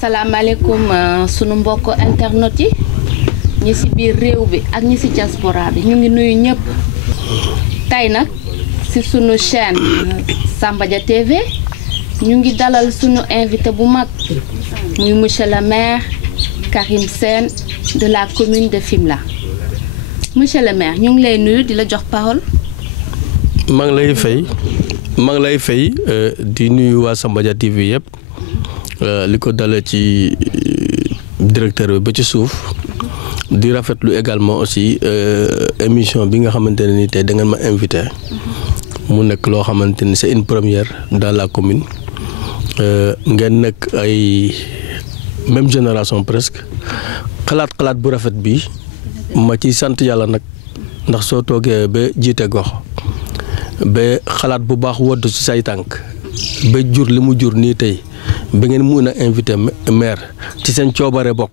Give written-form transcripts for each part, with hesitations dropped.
asalaamaaleykum sunu mbokk internet yi ñi ci biir réew bi ak ñi ci diaspora bi ñu ngi nuyu ñëpp tey nag ci sunu chaîne Samba Dia TV ñu ngi dalal sunu invité bu mag muy monsieur le maire Karim Sène de la commune de Fimela monsieur le maire ñu ngi lay nuyu di la jox parole. maa ngi lay fay di nuyu waa Samba Dia TV yëpp li ko dalee ci directeur bi ba ci suuf di rafetlu également aussi émission bi nga xamante ne ni tey da ngeen ma invité mu nekk loo xamante ni c'est une première dans la commune ngeen nekk ay même génération presque xalaat bu rafet bi ma ci sant yàlla nag ndax soo toogee ba jiite gox ba xalaat bu baax wodd ci say tànk ba jur li mu jur nii tey ba ngeen mun a invité maire ci seen coobare bopp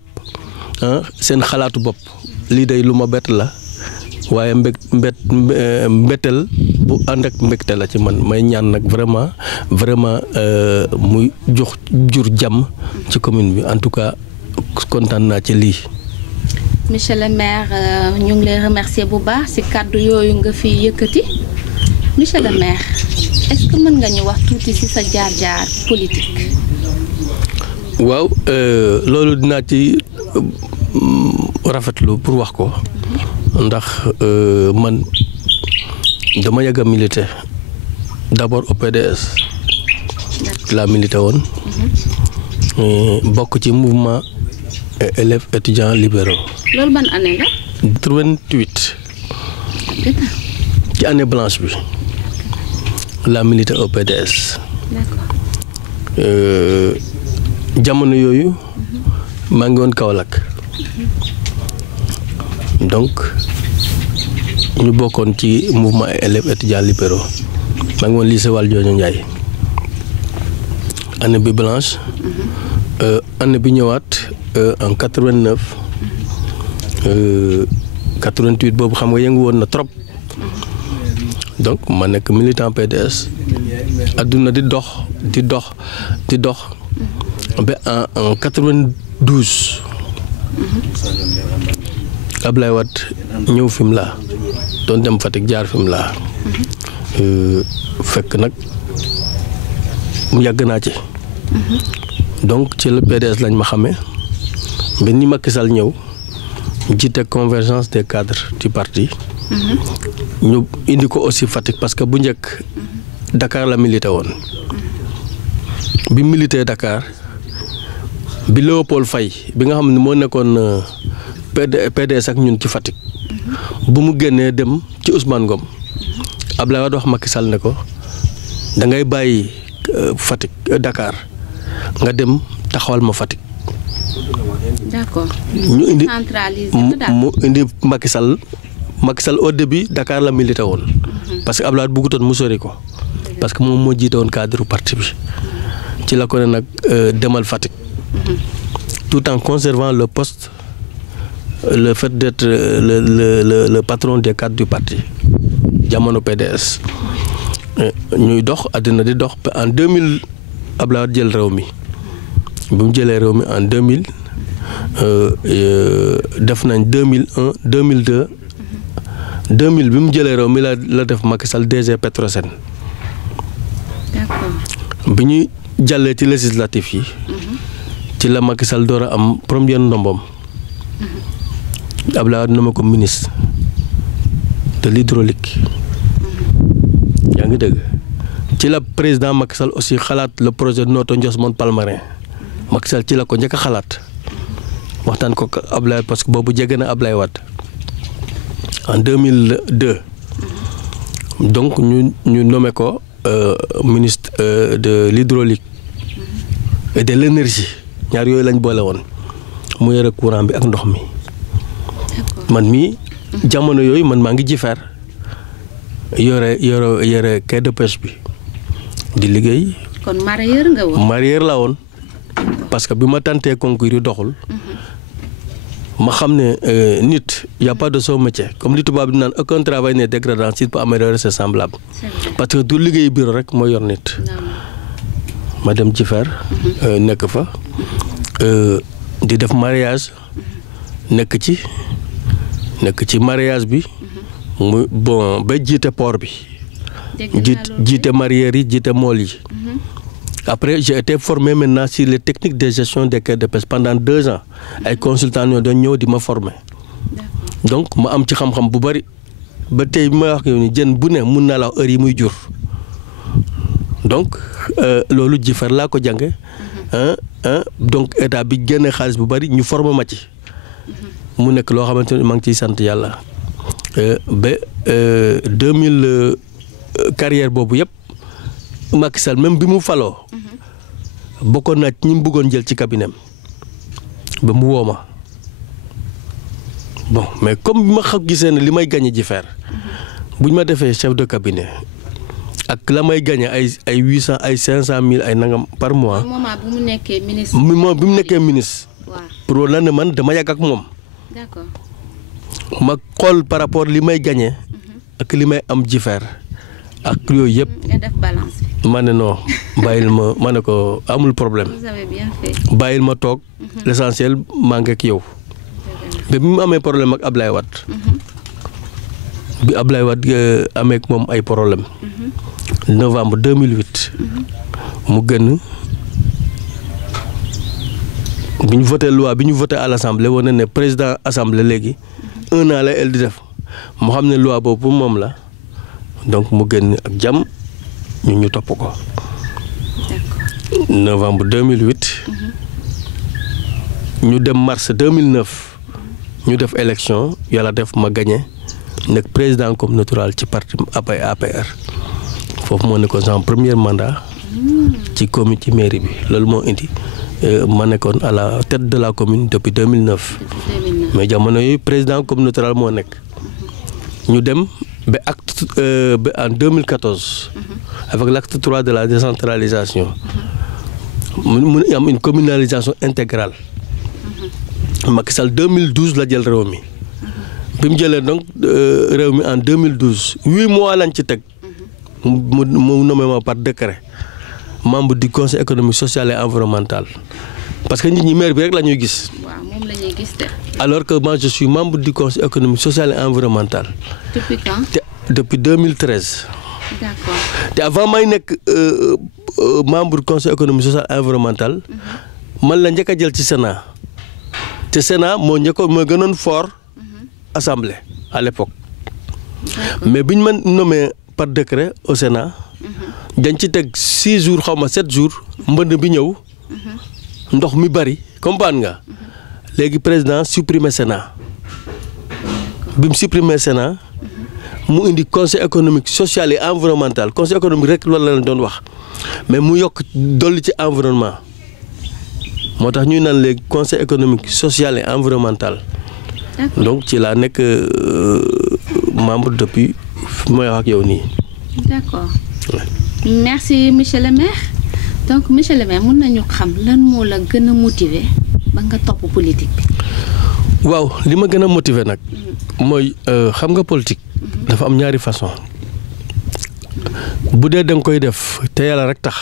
seen xalaatu bopp lii day lu ma bett la waaye mbettel bu ànd ak mbégte la ci man may ñaan nag vraiment muy jur jàmm ci commune bi en tout cas kontaan naa ci lii. monsieur le maire ñu ngi lay remercier bu baax ci kàddu yooyu nga fi yëkkati monsieur le maire est-ce que mën nga ñu wax tuuti ci sa jaar-jaar politique. waaw loolu dinaa ci rafetlu pour wax ko ndax man dama yàgg a milité d'abord au PDS laa milité woon bokk ci mouvement élèves étudiants libéraux. loolu ban année la. 88 ci année blanche bi laa milité au PDS. d'accord. jamono yooyu maa ngi woon Kaolack donc ñu bokkoon ci mouvement élèves étudiants libéraux maa ngi woon lycée Valdiodio Ndiaye année bi blanche année bi ñëwaat en 89 88 boobu xam nga yëngu woon na trop donc ma nekk militant PDS adduna di dox ba en 92 Ablaye Wade ñëw Fimela doon dem Fatick jaar Fimela fekk nag mu yàgg naa ci donc ci la PDS lañ ma xamee ba ni Macky Sall ñëw jiite convergence des cadres du parti ñu indi ko aussi Fatick parce que bu njëkk Dakar la milité woon bi milité Dakar bi Léopold Faye bi nga xam ne moo nekkoon PDS ak ñun ci Fatick bu mu génnee dem ci Ousmane Ngom Ablaye Wade wax Macky Sall ne ko da ngay bàyyi Fatick Dakar nga dem taxawal ma Fatick. d'accord. ñu indi centralisé mu indi Macky Sall au début Dakar la milité woon parce que Ablaye Wade bëggutoon mu sori ko parce que moom moo jiite woon cadre parti bi ci la ko ne nag demal Fatick. tout en conservant le poste le fait d'être le patron des cadres du parti jamono PDS ñuy dox àddina di dox en 2000 Abdoulaye Wade jël réew mi bi mu jëlee réew mi en 2000 def nañ 2001 2002 2000 bi mu jëlee réew mi la def Macky Sall DG Petrosen. d'accord. bi ñuy jàllee ci législatif yi. ci la Macky Sall door a am première ndombom Abdoulaye Wade nommé ko ministre de l'hydraulique yaa ngi dégg ci la président Macky Sall aussi xalaat le projet Notto Ndiosmone Palmarin Macky Sall ci la ko njëkk a xalaat waxtaan ko Abdoulaye parce que boobu jege na Abdoulaye Wade en 2002 donc ñu nommé ko ministre de l'hydraulique et de l'énergie ñaar yooyu lañ boole woon mu yore courant bi ak ndox mi man mii jamono yooyu man maa ngi jifeer yore quai de pêche bi di liggéey. kon mareyeur nga woon. mareyeur laa woon parce que bi ma tantee concours yi doxul ma xam ne nit y a pas de sot métier comme li tubaab di naan aucun travail n'est dégradant s'il peut améliorer ses semblables parce que du liggéey bureau rek moo yor nit. ma dem jifeer nekk fa di def mariage nekk ci mariage bi mu bon ba jiite port bi jiite mareyeur yi jiite mool yi. Après j'ai été formé maintenant sur les techniques de gestion des quais de pêche pendant 2 ans ay consultants ñoo doon ñëw di ma former donc ma am ci xam-xam bu bari ba tey bi may wax yow ni jën bu ne mun naa la heure yi muy jur donc loolu jifar laa ko jànge donc état bi génne xaalis bu bari ñu former ma ci mu nekk loo xamante ne maa ngi ciy sant yàlla ba 2000 carrière boobu yëpp Macky Sall même bi mu faloo bokkoon naa ñi mu bëggoon jël ci cabinet ba mu woo ma bon mais comme bi ma gisee ne li may gagné ji faire bu ñu ma defee chef de cabinet ak la may gagné ay 800 ay 500 000 ay nangam par mois. moment bi mu nekkee ministre. moment bi mu nekkee ministre. waaw pour la ne man dama yàgg ak moom. d'accord. ma xool par rapport li may gagné. ak li may am ji faire ak yooyu yëpp. nga def balance bi. ma ne non bàyyil ma ne ko amul problème. vous avez bien fait. bàyyil ma toog. l'essentiel maa ngi ak yow. mais bi mu amee problème ak Ablaye Wade. bi Ablaye Wade amee ak moom ay problème novembre 2008. mu gën bi ñu voté loi bi ñu voté à l'assemblée wane ne président assemblée léegi 1 an la el di def mu xam ne loi boobu moom la donc mu gën ak jàmm ñu topp ko. novembre 2008. ñu dem mars 2009 ñu def élection yàlla def ma gagné nekk président comme natural ci parti APR foofu moo nekkoon sama premier mandat ci commune ci mairie bi loolu moo indi ma nekkoon à la tête de la commune depuis 2009 mais jamono yooyu président comme natural moo nekk ñu dem ba acte ba en 2014 avec l'acte 3 de la décentralisation mu am une communalisation intégrale. Macky Sall 2012 la jël réew mi bi mu jëlee donc réew mi en 2012 8 mois lañ ci teg mu nommé ma par décret membre du conseil économique social et environnemental parce que nit ñi maire bi rek la ñuy gis. waaw moom la ñuy gis de. alors que moi je suis membre du conseil économique social et environnemental. depuis quand. Depuis 2013. d'accord. te avant may nekk membre du conseil économique social et environnemental man la njëkk a jël ci Sénat. te Sénat moo gënoon fort assemblée à l'époque mais bi ñu ma nommé par décret au Sénat dañ ci teg 6 jours xaw ma 7 jours mbënd bi ñëw ndox mi bari comprendre nga léegi président supprimer Sénat bi mu supprimer Sénat mu indi conseil économique social et environnemental conseil économique rek loolu la leen doon wax mais mu yokk dolli ci environnement. moo tax ñuy naan léegi conseil économique social et environnemental donc ci laa nekk membre depuis fi may wax ak yow nii. d'accord merci monsieur le maire donc monsieur le maire mën nañu xam lan moo la gën a motiver ba nga topp politique bi. waaw li ma gën a motiver nag mooy xam nga politique dafa am ñaari façon bu dee da nga koy def te yàlla rek tax.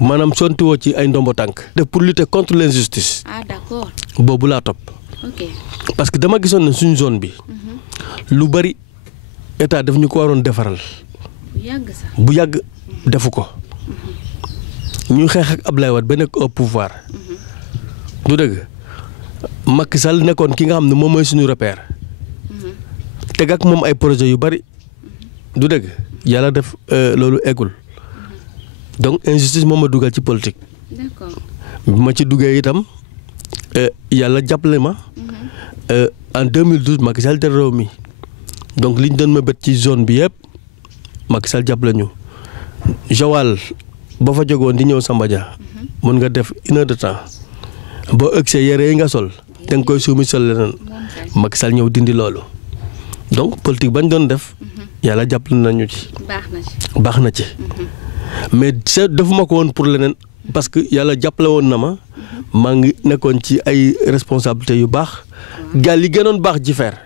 maanaam sontiwoo ci ay ndombo tànk. def pour lutter contre l'injustice. ah d'accord. boobu laa topp. ok parce que dama gisoon ne suñu zone bi. lu bari état daf ñu ko waroon defaral. bu yàgg defu ko. ñu xeex ak Ablaye Wade ba nekk au pouvoir. du dëgg Macky Sall nekkoon ki nga xam ne moom mooy suñu repère. teg ak moom ay projets yu bari. du dëgg yàlla def loolu eggul. donc injustice moom ma dugal ci politique. d'accord. bi ma ci duggee itam yàlla jàppale ma. en 2012 Macky Sall te réew mi donc liñ doon ma bët ci zone bi yëpp Macky Sall jàppale ñu. Joal ba fa jógoon di ñëw Samba Dia mën nga def 1 heure de temps boo ëgsee yére yi nga sol da nga koy suumi sol leneen Macky Sall ñëw dindi loolu donc politique bañ doon def yàlla jàppale nañu ci. baax na ci. mais defuma ko woon pour leneen parce que yàlla jàppale woon na ma maa ngi nekkoon ci ay responsabilités yu baax gaal yi gënoon baax ji faire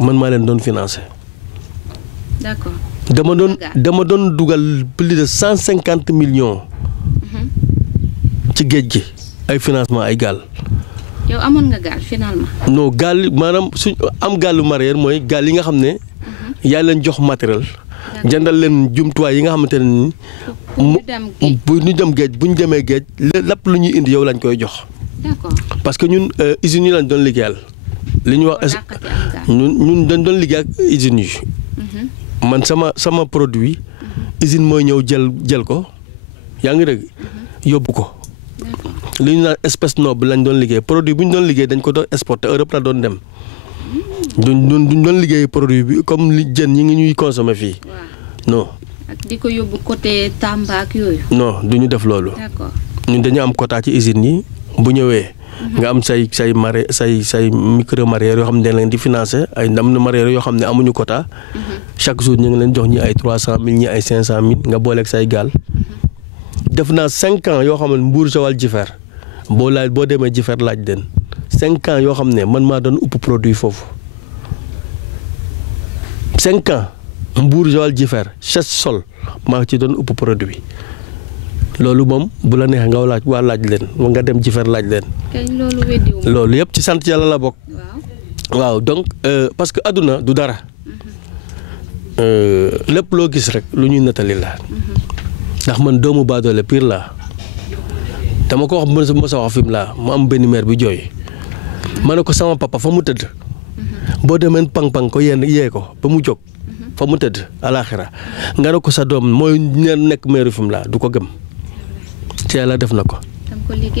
man maa leen doon financer. d'accord. dama doon dugal plus de 150 millions ci géej gi ay financement ay gaal. yow amoon nga gaal finalement. non gaal maanaam suñ am gaalu mareyeur mooy gaal yi nga xam ne. yaa leen jox matériel. jëndal leen jumtuwaay yi nga xamante ne nii. bu ñu dem géej bu ñu demee géej lépp lu ñuy indi yow lañ koy jox. d'accord parce que ñun usines yi lañ doon liggéeyal. li ñu wax ñun dañ doon liggéey ak usines yi. man sama produit usine mooy ñëw jël ko yaa ngi dégg yóbbu ko. li ñu naan espèce noble lañ doon liggéey produit bu ñu doon liggéey dañ ko doon exporter Europe la doon dem. duñ doon liggéey produit bi comme li jën ñi ngi ñuy consommer fii. non. ak di ko yóbbu côté Tamba ak yooyu. non du ñu def loolu. d'accord ñun dañu am quota ci usines yi bu ñëwee. nga am say micro mareyeurs yoo xam ne dañ leen di financer ay ndam na mareyeurs yoo xam ne amuñu quota. chaque jour ñu ngi leen jox ñi ay 300,000 ñi ay 500,000 nga booleeg say gaal. def naa 5 ans yoo xam ne Mbour Joal Jifeer boo demee Jifeer laaj den 5 ans yoo xam ne man maa doon upp produit foofu 5 ans Mbour Joal Jifeer chaque sol maa ci doon upp produit loolu moom bu la neexee nga laaj leen nga dem Jifeer laaj leen. loolu yëpp ci sant yàlla la bokk. waaw donc parce que àdduna du dara. lépp loo gis rek lu ñuy nettali la. ndax man doomu baadoole pire la dama ko wax mos a wax fi mu laa mu am benn mère bi jooy ma ne ko sama papa fa mu tëdd boo demee pang ko yee ko ba mu jóg fa mu tëdd alaaxira nga ne ko sa doom mooy nekk mère fi mu laa du ko gëm ci yàlla def na ko.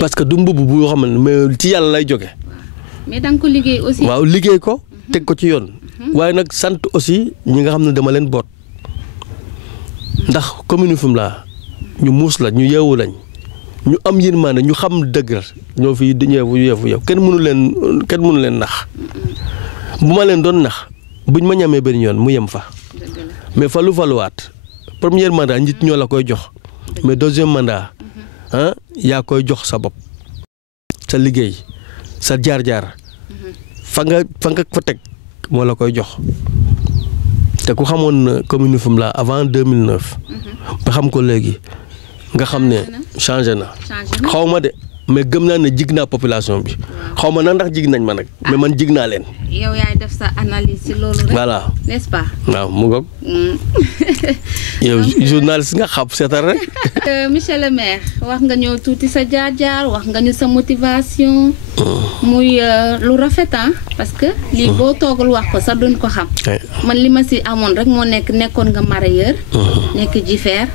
parce que du mbubb bu xam ne mais ci yàlla lay jóge. mais da nga ko liggéey aussi. waaw liggéey ko teg ko ci yoon. waaye nag sant aussi ñi nga xam ne dama leen boot ndax commune Fimela ñu muus la ñu yeewu lañ ñu am yërmande ñu xam dëgg ñoo fi yeewu yow kenn mënu leen nax bu ma leen doon nax buñ ma ñamee benn yoon mu yem fa mais faluwaat premier mandat nit ñoo la koy jox mais deuxième mandat yaa koy jox sa bopp sa liggéey sa jaar-jaar fa nga fa teg moo la koy jox te ku xamoon commune Fimela avant 2009 ba xam ko léegi nga xam ne changé na xaw ma de mais gëm naa ne jig naa population bi xaw ma na ndax jig nañ ma nag mais man jig naa leen. yow yaay def sa analyse ci loolu rek. voilà n'est-ce pas. waaw mu ngoog. yow journaliste nga xam seetal rek. monsieur le maire wax nga ñëw tuuti sa jaar-jaar wax nga ñu sa motivation. muy lu rafet parce que lii boo toogul wax ko sax duñ ko xam. man li ma ci amoon rek moo nekkoon nga mareyeur. nekk Jifeer.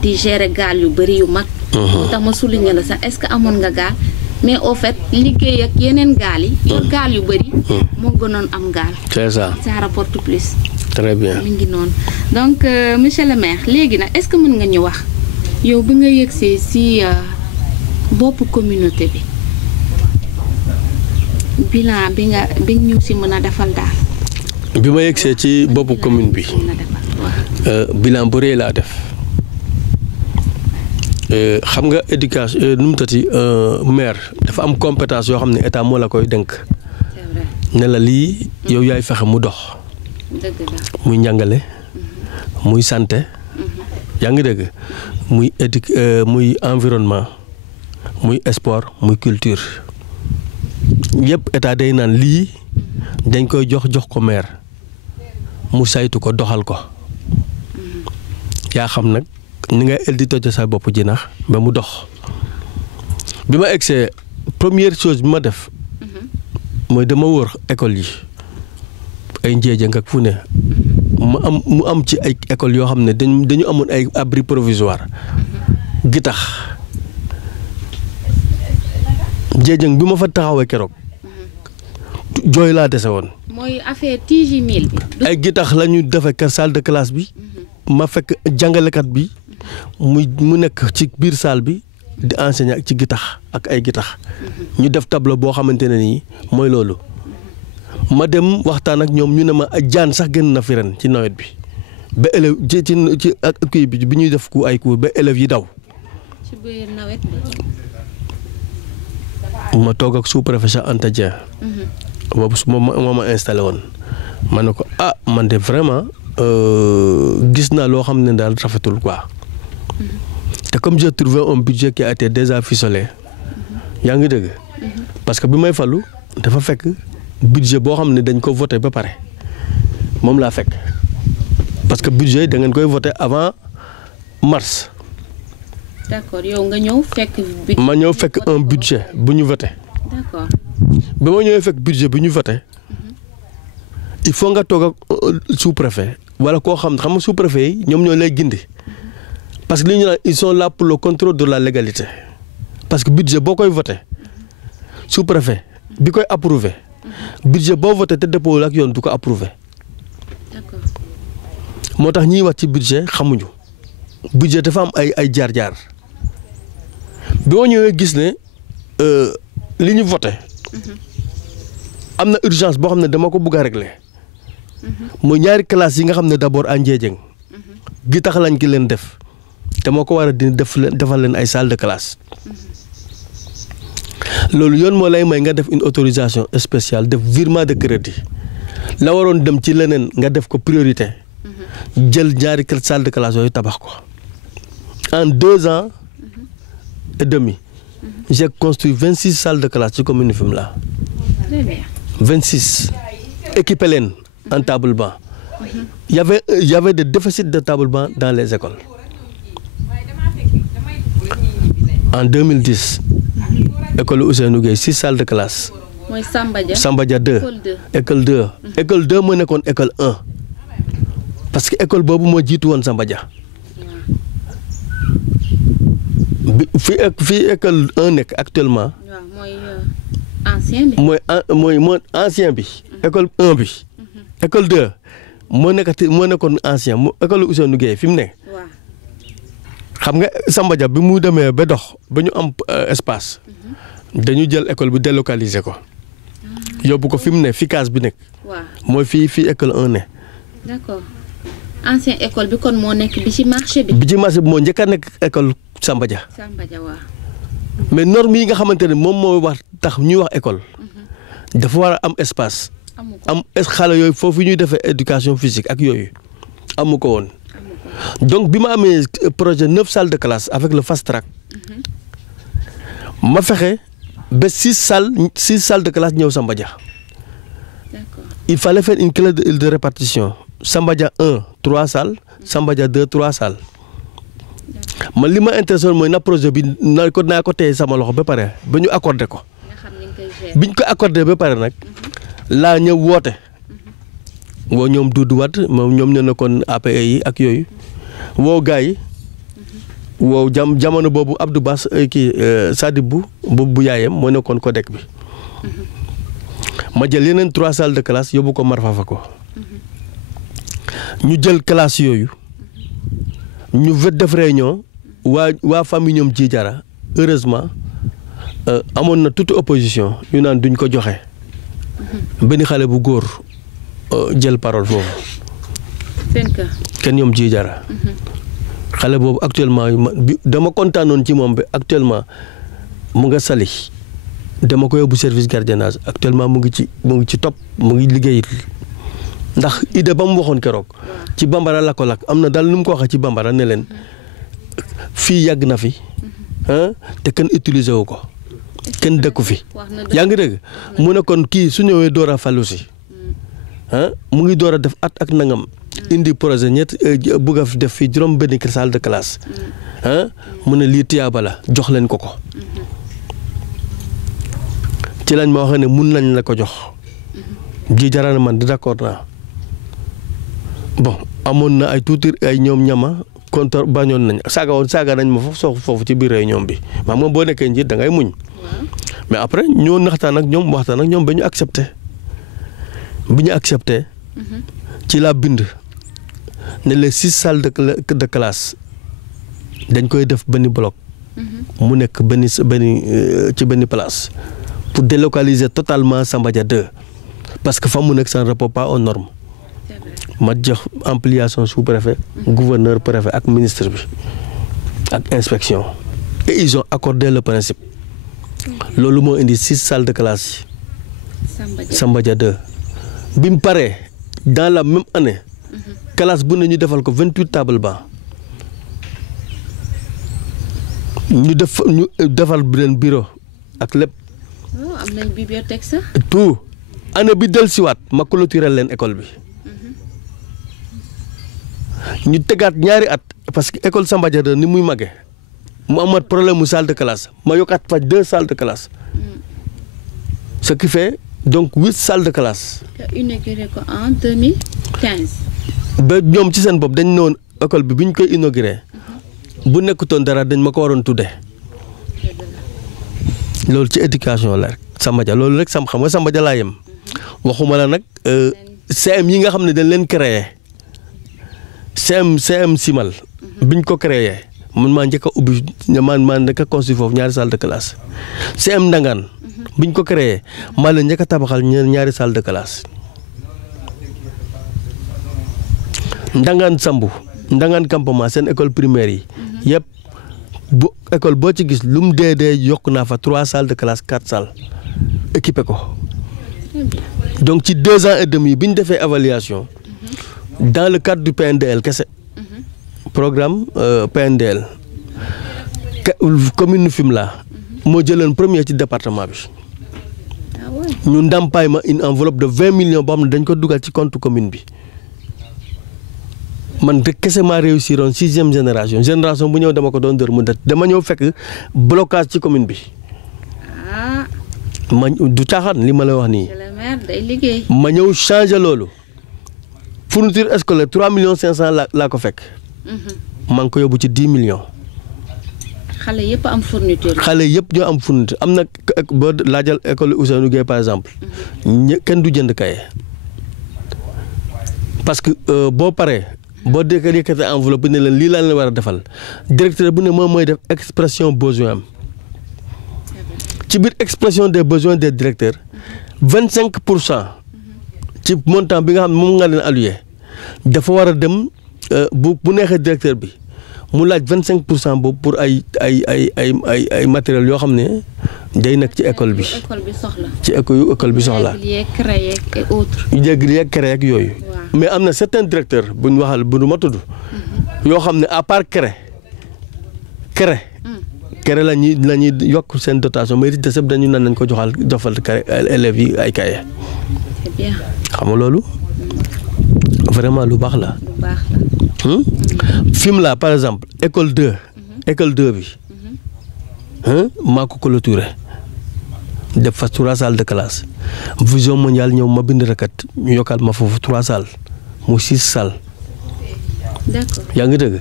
di gérer gaal yu bari yu mag. moo tax ma souligner la sax est-ce que amoon nga gaal mais au fait liggéey ak yeneen gaal yi. yor gaal yu bari. moo gënoon am gaal. c'est ça ça rapporte plus. très bien mi ngi noonu donc monsieur le maire léegi nag est-ce que mën nga ñu wax yow bi nga yëgsee ci boppu communauté bi bilan bi nga ñu ci mën a defal daal. bi ma yëgsee ci boppu commune bi bilan bu rëy laa def. xam nga éducation nu mu tati maire dafa am compétence yoo xam ne état moo la koy dénk ne la lii yow yaay fexe mu dox muy njàngale muy santé yaa ngi dégg muy muy environnement muy sport muy culture yëpp état day naan lii dañ koy jox ko maire mu saytu ko doxal ko yaa xam nag ni nga el di toj sa bopp jinax ba mu dox bi ma egsee première chose bi ma def mooy dama wër école yi ay Ndiédiène ak fu ne mu am ci ay école yoo xam ne dañu amoon ay abri provisoire gi tax Ndiédiène bi ma fa taxawee keroog jooy laa dese woon. mooy affaire TJ 1000 bi. ay gi tax la ñu defee kër salle de classe bi ma fekk jàngalekat bi mu nekk ci biir salle bi di enseigner ci gitax ak ay gitax ñu def tableau boo xamante ne nii mooy loolu ma dem waxtaan ak ñoom ñu ne ma jaan sax gën na fi ren ci nawet bi ba élève ci ak kii bi ñuy def ku ay cours ba élèves yi daw. ci biir nawet ma toog ak sous-préfet Cheikh Anta Dieng. boobu moo ma installé woon ma ne ko man de vraiment gis naa loo xam ne daal rafetul quoi. te comme j'ai trouvé un budget qui a été déjà ficelé yaa ngi dëgg parce que bi may fallu dafa fekk budget boo xam ne dañ ko voté ba pare moom laa fekk parce que budget da ngeen koy voté avant mars. d'accord yow nga ñëw fekk. ma ñëw fekk un budget bu ñu voté. d'accord. ba ma ñëwee fekk budget bu ñu voté il faut nga toog ak sous-préfet wala koo xam nga sous-préfet yi ñoom ñoo lay gindi parce que li ñu naan ils sont là pour le contrôle de la légalité parce que budget boo koy voté sous-préfet bi koy approuvé budget boo voté te dëppoowul ak yoon du ko approuvé. d'accord. moo tax ñiy wax ci budget xamuñu budget dafa am ay jaar-jaar bi ma ñëwee gis ne li ñu voté am na urgence boo xam ne dama ko bëgg a régler mooy ñaari classe yi nga xam ne d'abord à Ndiédiène gi tax lañ ki leen def te moo ko war a defal leen ay salle de classe loolu yoon moo lay may nga def une autorisation spéciale def virement de crédit la waroon dem ci leneen nga def ko priorité jël ñaari salle de classe yooyu tabax ko en 2 ans et demi j'ai construit 26 salles de classe ci commune Fimela. Très bien. 26 équipé leen en table banc. Il y avait des déficits de table banc dans les écoles. En 2010 école Ousseynou Gueye 6 salles de classe. mooy Samba Dia 2 école 2 école 2 moo nekkoon école 1 parce que école boobu moo jiitu woon Samba Dia. fii école 1 nekk actuellement. waaw mooy ancien bi. mooy ancien bi. école 1 bi. école 2 moo nekkoon ancien école Ousseynou Gueye fi mu ne. waaw. xam nga Samba Dia bi mu demee ba dox ba ñu am espace. dañu jël école bi délocaliser ko. yóbbu ko fi mu ne fi case bi nekk. waaw mooy fii école 1 ne. d'accord ancien école bi kon moo nekk bi ci marché bi. bi ci marché bi moo njëkk a nekk école Samba Dia. Samba Dia waaw. mais norme yi nga xamante ne moom moo wax tax ñuy wax école. dafa war a am espace. am xale yooyu foofu ñuy defee éducation physique ak yooyu amu ko woon. donc bi ma amee projet 9 salles de classe avec le fast track. ma fexe ba 6 salles de classe ñëw Samba Dia. d'accord. il fallait faire une clé de répartition Samba Dia 1 3 salles Samba Dia 2 3 salles. man li ma intéressé woon mooy na projet bi naa ko téye sama loxo ba pare ba ñu accordé ko. biñ ko accordé ba pare nag laa ñëw woote. woo ñoom Doudou Wade moom ñoom ñoo nekkoon APE yi ak yooyu woo gars yi woo jamono boobu Abdou Bass Sadibou bu yaayam moo nekkoon codec bi. ma jël yeneen 3 salles de classe yóbbu ko Marfafa ko. ñu jël classe yooyu. ñu def réunion waa famille ñoom Djidjara heureusement amoon na toute opposition ñu naan duñ ko joxe. benn xale bu góor jël parole foofu. kenn ñoom Djidjara. xale boobu actuellement dama kontaanoon ci moom bi actuellement mu nga sali dama ko yóbbu service gardiennage actuellement mu ngi ci topp mu ngi liggéey ndax idée ba mu waxoon keroog ci bambara la ko lakk am na daal nu mu ko waxee ci bambara ne leen fii yàgg na fi te kenn utiliser wu ko kenn dëkku fi yaa ngi dégg mu ne kon kii su ñëwee door a falu si mu ngi door a def at ak nangam indi projet ñett bugg a def fii juróom benn salle de classe mu ne lii tiyaaba la jox leen ko ci lañ ma waxee ne mun nañ la ko jox ji jarana man di d'accord naa bon amoon na ay tuuti ay ñoom ñama contre bañoon nañ saaga nañ ma foofu ci biir réunion bi maam moom boo nekkee njiit da ngay muñ mais après ñoo waxtaan ak ñoom ba ñu accepté bi ñu accepté ci laa bind ne les 6 salles de classe dañ koy def benn bloc mu nekk ci benn place pour délocaliser totalement Samba Dia 2 parce que fa mu nekk ça ne répond pas aux normes ma jox ampliation sous-préfet gouverneur préfet ak ministre bi ak inspection et ils ont accordé le principe loolu moo indi 6 salles de classe yi Samba Dia 2 bi mu paree dans la même année classe bu ne ñu defal ko 28 tables banc ñu defal leen bureau ak lépp. oh am nañ bibliothèque sax. tout année bi dellusiwaat ma clôturer leen école bi. ñu tegaat ñaari at parce que école Samba Diarra ni muy màggee mu amat problème mu salle de classe ma yokkaat fa 2 salles de classe. ce qui fait donc 8 salles de classe. nga inauguré ko en 2015. ba ñoom ci seen bopp dañ ne woon école bi ñu koy inauguré bu nekkutoon dara dañ ma ko waroon tuddee loolu ci éducation la rek Samba Dia loolu rek xam nga Samba Dia laa yem waxuma la nag CM yi nga xam ne dañ leen créé CM Simal biñ ko créé man maa njëkk a ubbi maa njëkk a construit foofu ñaari salle de classe CM Ndangaan biñ ko créé maa leen njëkk a tabaxal ñaari salle de classe. Ndangaan Sambu Ndangaan campement seen école primaire yi yëpp bu école boo ci gis lu mu dee yokk naa fa 3 salles de classe 4 salles équipé ko donc ci 2 ans et demi bi ñu defee évaluation dans le cadre du PNDL kese programme PNDL commune Fimela moo jëloon premier ci département bi ñu ndàmpaay ma une enveloppe de 20 millions boo xam ne dañ ko dugal ci compte commune bi. man de kese maa réussir woon 6e génération bu ñëw dama ko doon dër mu det dama ñëw fekk blocage ci commune bi. ma du caaxaan li ma la wax nii. ma ñëw changer loolu. fourniture scolaire 3,5 millions laa ko fekk. maa ngi ko yóbbu ci 10 millions. xale yëpp am fourniture. xale yëpp ñoo am fourniture am na boo laajal école Ousseynou Gueye par exemple. kenn du jënd kaye. parce que boo paree. boo déggee yëkkati enveloppe bi ne leen lii laa leen war a defal directeur bu ne moom mooy def expression besoin am ci biir expression des besoins des directeurs 25% ci montant bi nga xam ne moom nga leen alloué dafa war a dem bu neexee directeur bi mu laaj 25% boobu pour ay matériels yoo xam ne day nekk ci école bi. ci école bi soxla. yu jéggi yeeg CREA ak yooyu. mais am na certains directeurs bu ñu waxal bu ma tudd. yoo xam ne à part CREA la ñuy yokk seen dotation mais des yëpp dañu naan nañ ko joxal élèves yi ay cahier. c'est bien. xam nga loolu vraiment lu baax la. lu baax la. Fimela par exemple école 2. école 2 bi. maa ko clôturé def fa 3 salles de classe vision mondiale ñëw ma bind requête ñu yokkal ma foofu 3 salles mu 6 salles. d'accord yaa ngi dëgg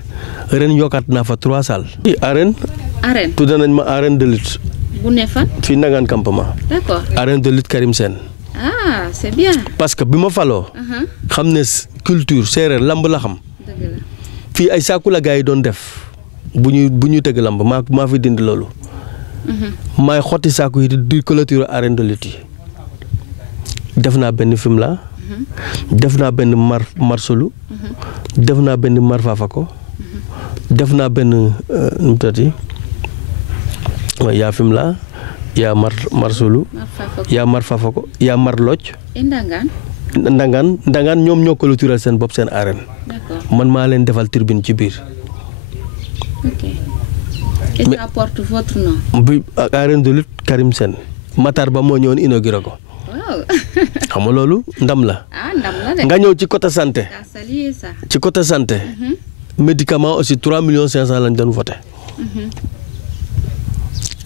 ren yokkaat naa fa 3 salles. arène. tudd nañ ma arène de lutte. bu ne fan. fii Ndangaan campement. d'accord arène de lutte Karim Sène. ah c'est bien. parce que bi ma faloo. xam ne culture séeréer lamb la xam. dëgg la. fii ay saaku la gars yi doon def bu ñuy tëgg lamb maa fi dindi loolu. maay xotti saaku yi di clôture arène de lutte yi def naa benn Fimela. def naa benn Marsolu. def naa benn Marfafako. def naa benn nu mu tëddee yaa Fimela yaa Marsolu. yaa Marfafako yaa Marloj. Ndangaan ñoom ñoo clôturer seen bopp seen arène. man maa leen defal tribune ci biir. ok. et ça porte votre nom. bi arène de lutte Karim Sène Matar Ba moo ñëwoon inauguré ko. waaw. xam nga loolu ndam la. ndam la de. nga ñëw ci côté santé. ci côté santé. médicament aussi 3,5 millions lañ doon voté.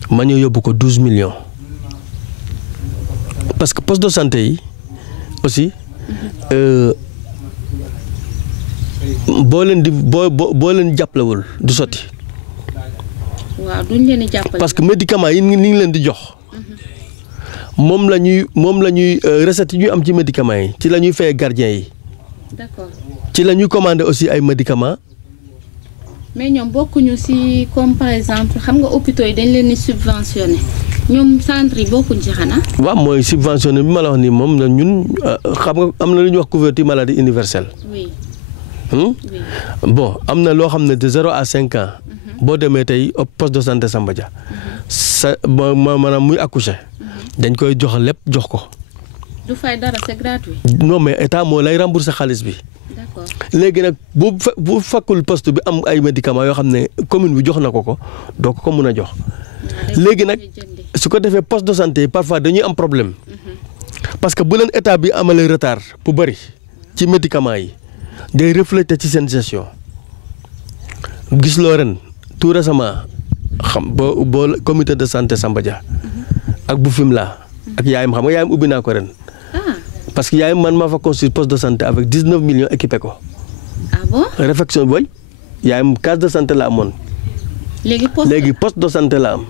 ma ñëw yóbbu ko 12 millions. parce que poste de santé yi aussi boo leen jàppalewul du sotti. waaw duñ leen di jàppale. parce que médicament yi ni ngi leen di jox. moom la ñuy recette yi ñuy am ci médicaments yi ci la ñuy fay gardien yi. d'accord. ci la ñuy commandé aussi ay médicaments. mais ñoom bokkuñu ci comme par exemple xam nga hôpitaux yi dañ leen di subventionné ñoom centre yi bokkuñ ci xanaa. waaw mooy subventionné bi ma la wax nii moom la ñun xam nga am na lu ñuy wax couverture maladie universelle. oui. bon am na loo xam ne de 0 à 5 ans. boo demee tey poste de santé Samba Dia. maanaam muy accoucher. dañ koy jox lépp jox ko. du fay dara c'est gratuit. non mais état moo lay rembourser xaalis bi. d'accord. léegi nag bu fekkul poste bi am ay médicaments yoo xam ne commune bi jox na ko doo ko mën a jox. léegi nag su ko defee poste de santé parfois dañuy am problème parce que bu leen état bi amalee retard bu bëri ci médicaments yi day refléter ci seen gestion gis loo ren tout récemment xam boo comité de santé Samba Dia ak bu Fimela ak yaayam xam nga yaayam ubbi naa ko ren parce que yaayam man maa fa construire poste de santé avec 19 millions équipé ko. Ah bon? Réflexion booy yaayam case de santé la amoon. léegi poste de santé la am.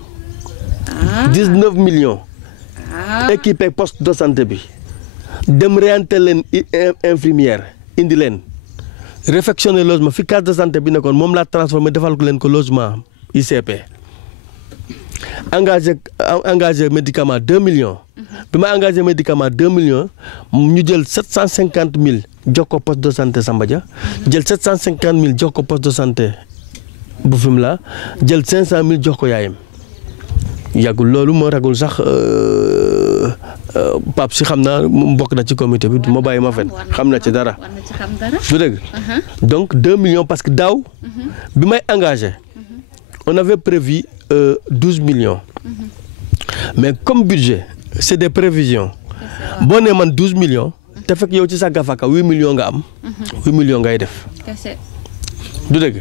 19 millions. équipé poste de santé bi. dem réante leen infirmière indi leen. réfectionné logement fi case de santé bi nekkoon moom laa transformé defal ko leen ko logement ICP. engagé médicament 2 millions. bi ma engagé médicament 2 millions ñu jël 750 000 jox ko poste de santé Samba Dia jël 750 000 jox ko poste de santé bu Fimela jël 500 000 jox ko yaayam yàggul loolu moo ragul sax Pape si xam naa bokk na ci comité bi du ma bàyyi ma fen xam na ci dara su dëgg donc 2 millions parce que daaw bi may engagé on avait prévu 12 millions mais comme budget c'est des prévisions boo nee man 12 millions te fekk yow ci sa gafaka 8 millions nga am 8 millions ngay def du dëgg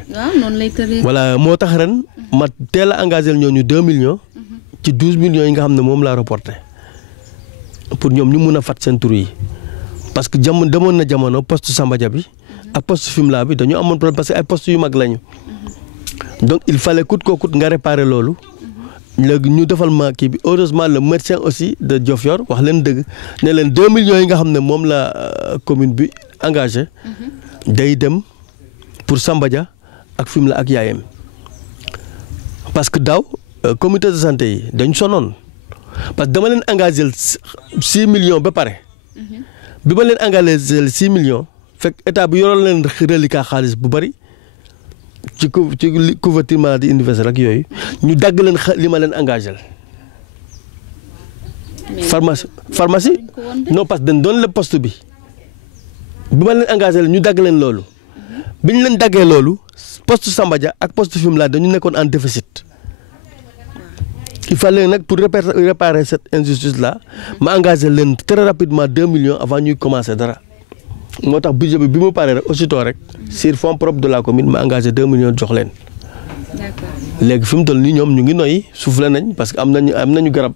voilà moo tax ren ma teel a engagé ñooñu 2 millions ci 12 millions yi nga xam ne moom laa reporté pour ñoom ñu mun a fat seen tur yi parce que demoon na jamono poste Samba Dia bi ak poste Fimela bi dañu amoon problème parce que ay postes yu mag lañu donc il fallait coûte que coûte nga réparer loolu léegi ñu defal ma kii bi heureusement le médecin aussi de Diofior wax leen dëgg ne leen 2 millions yi nga xam ne moom la commune bi engagé day dem pour Samba Dia ak Fimela ak yaayam parce que daaw comité de santé yi dañu sonoon parce que dama leen engagé 6 millions ba pare bi ma leen engagé 6 millions fekk état bi yoroon leen reliquat xaalis bu bari ci couverture maladie universelle ak yooyu ñu dagg leen li ma leen engagé pharmacie non parce que dañ doon le poste bi ma leen engagé ñu dagg leen loolu bi ñu leen daggee loolu poste Samba Dia ak poste Fimela dañu nekkoon en déficit il fallait nag pour réparer cette injustice là ma engagé leen très rapidement 2 millions avant ñuy commencer dara moo tax budget bi mu paree rek aussitôt rek sur fonds propres de la commune ma engagé 2 millions jox leen. D'accord. léegi fi mu toll nii ñoom ñu ngi noyyi soufflé nañ parce que am nañu garab.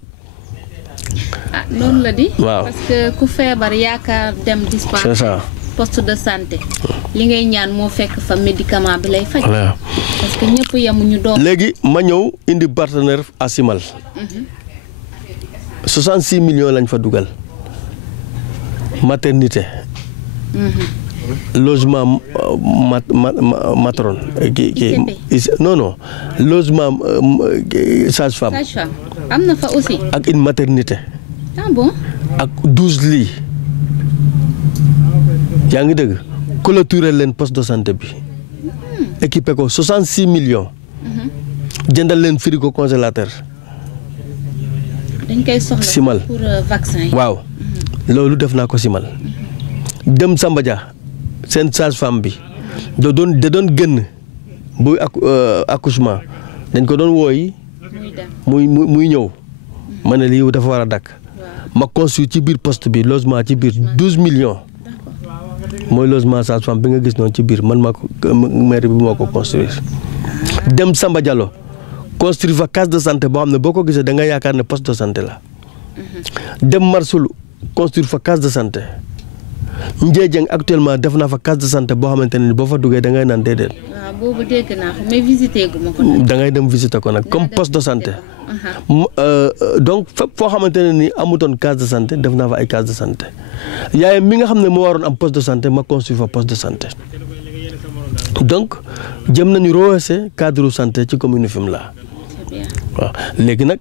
ah noonu la di. waaw parce que ku feebar yaakaar dem dispensaire. c'est ça. poste de santé li ngay ñaan moo fekk fa médicament bi lay faj. parce que ñëpp yemuñu doon. léegi ma ñëw indi partenaire à Simal. 66 millions lañ fa dugal maternité. logement matron non logement sage-femme. Sage-femme am na fa aussi. ak une maternité. ah bon. ak 12 lits. yaa ngi dëgg clôturer leen poste de santé bi. équipé ko 66 millions. jëndal leen frigo congélateur. dañ koy soxla Simal pour vaccin yi. waaw loolu def naa ko Simal. dem Samba Dia seen sage-femme bi da doon génn buy accouchement dañ ko doon wooyi muy ñëw ma ne lii dafa war a dakk ma construire ci biir poste bi logement ci biir 12 millions mooy logement sage-femme bi nga gis noonu ci biir man maa ko maire bi moo ko construire. dem Samba Diallo construire fa case de santé boo xam ne boo ko gisee da nga yaakaar ne poste de santé la. dem Marsulu construire fa case de santé. Ndiédiène actuellement def naa fa case de santé boo xamante ne boo fa duggee da ngay naan déedéet. waaw boobu dégg naa ko mais visité gu ma ko. da ngay dem visiter ko nag comme poste de santé. donc fépp foo xamante ne ni amutoon case de santé def naa fa ay case de santé yaay mi nga xam ne moo waroon am poste de santé ma construire fa poste de santé donc jëm nañu rehausser cadre santé ci commune Fimela. waaw léegi nag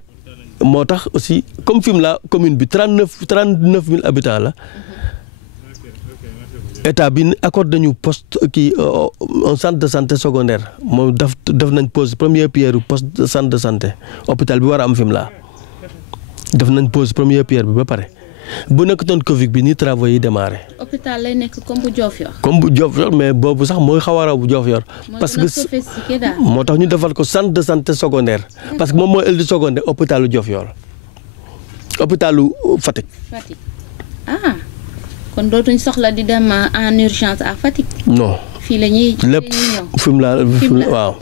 moo tax aussi comme Fimela commune bi 39 000 habitants la. état bi accorde nañu poste kii un centre de santé secondaire moom def nañ pose première pierre poste de centre de santé hôpital bi war a am Fimela def nañ pose première pierre bi ba pare bu nekk doon Covid bi ni travaux yi démarré. hôpital lay nekk comme bu Diofior. comme bu Diofior mais boobu sax mooy xaw a raw bu Diofior. parce que moo tax ñu defal ko centre de santé secondaire. parce que moom mooy ëllëg secondaire hôpitalu Diofior. hôpitalu Fatick. Fatick ah kon dootuñ soxla di dem en urgence à Fatick. non fii la ñuy lépp Fimela waaw.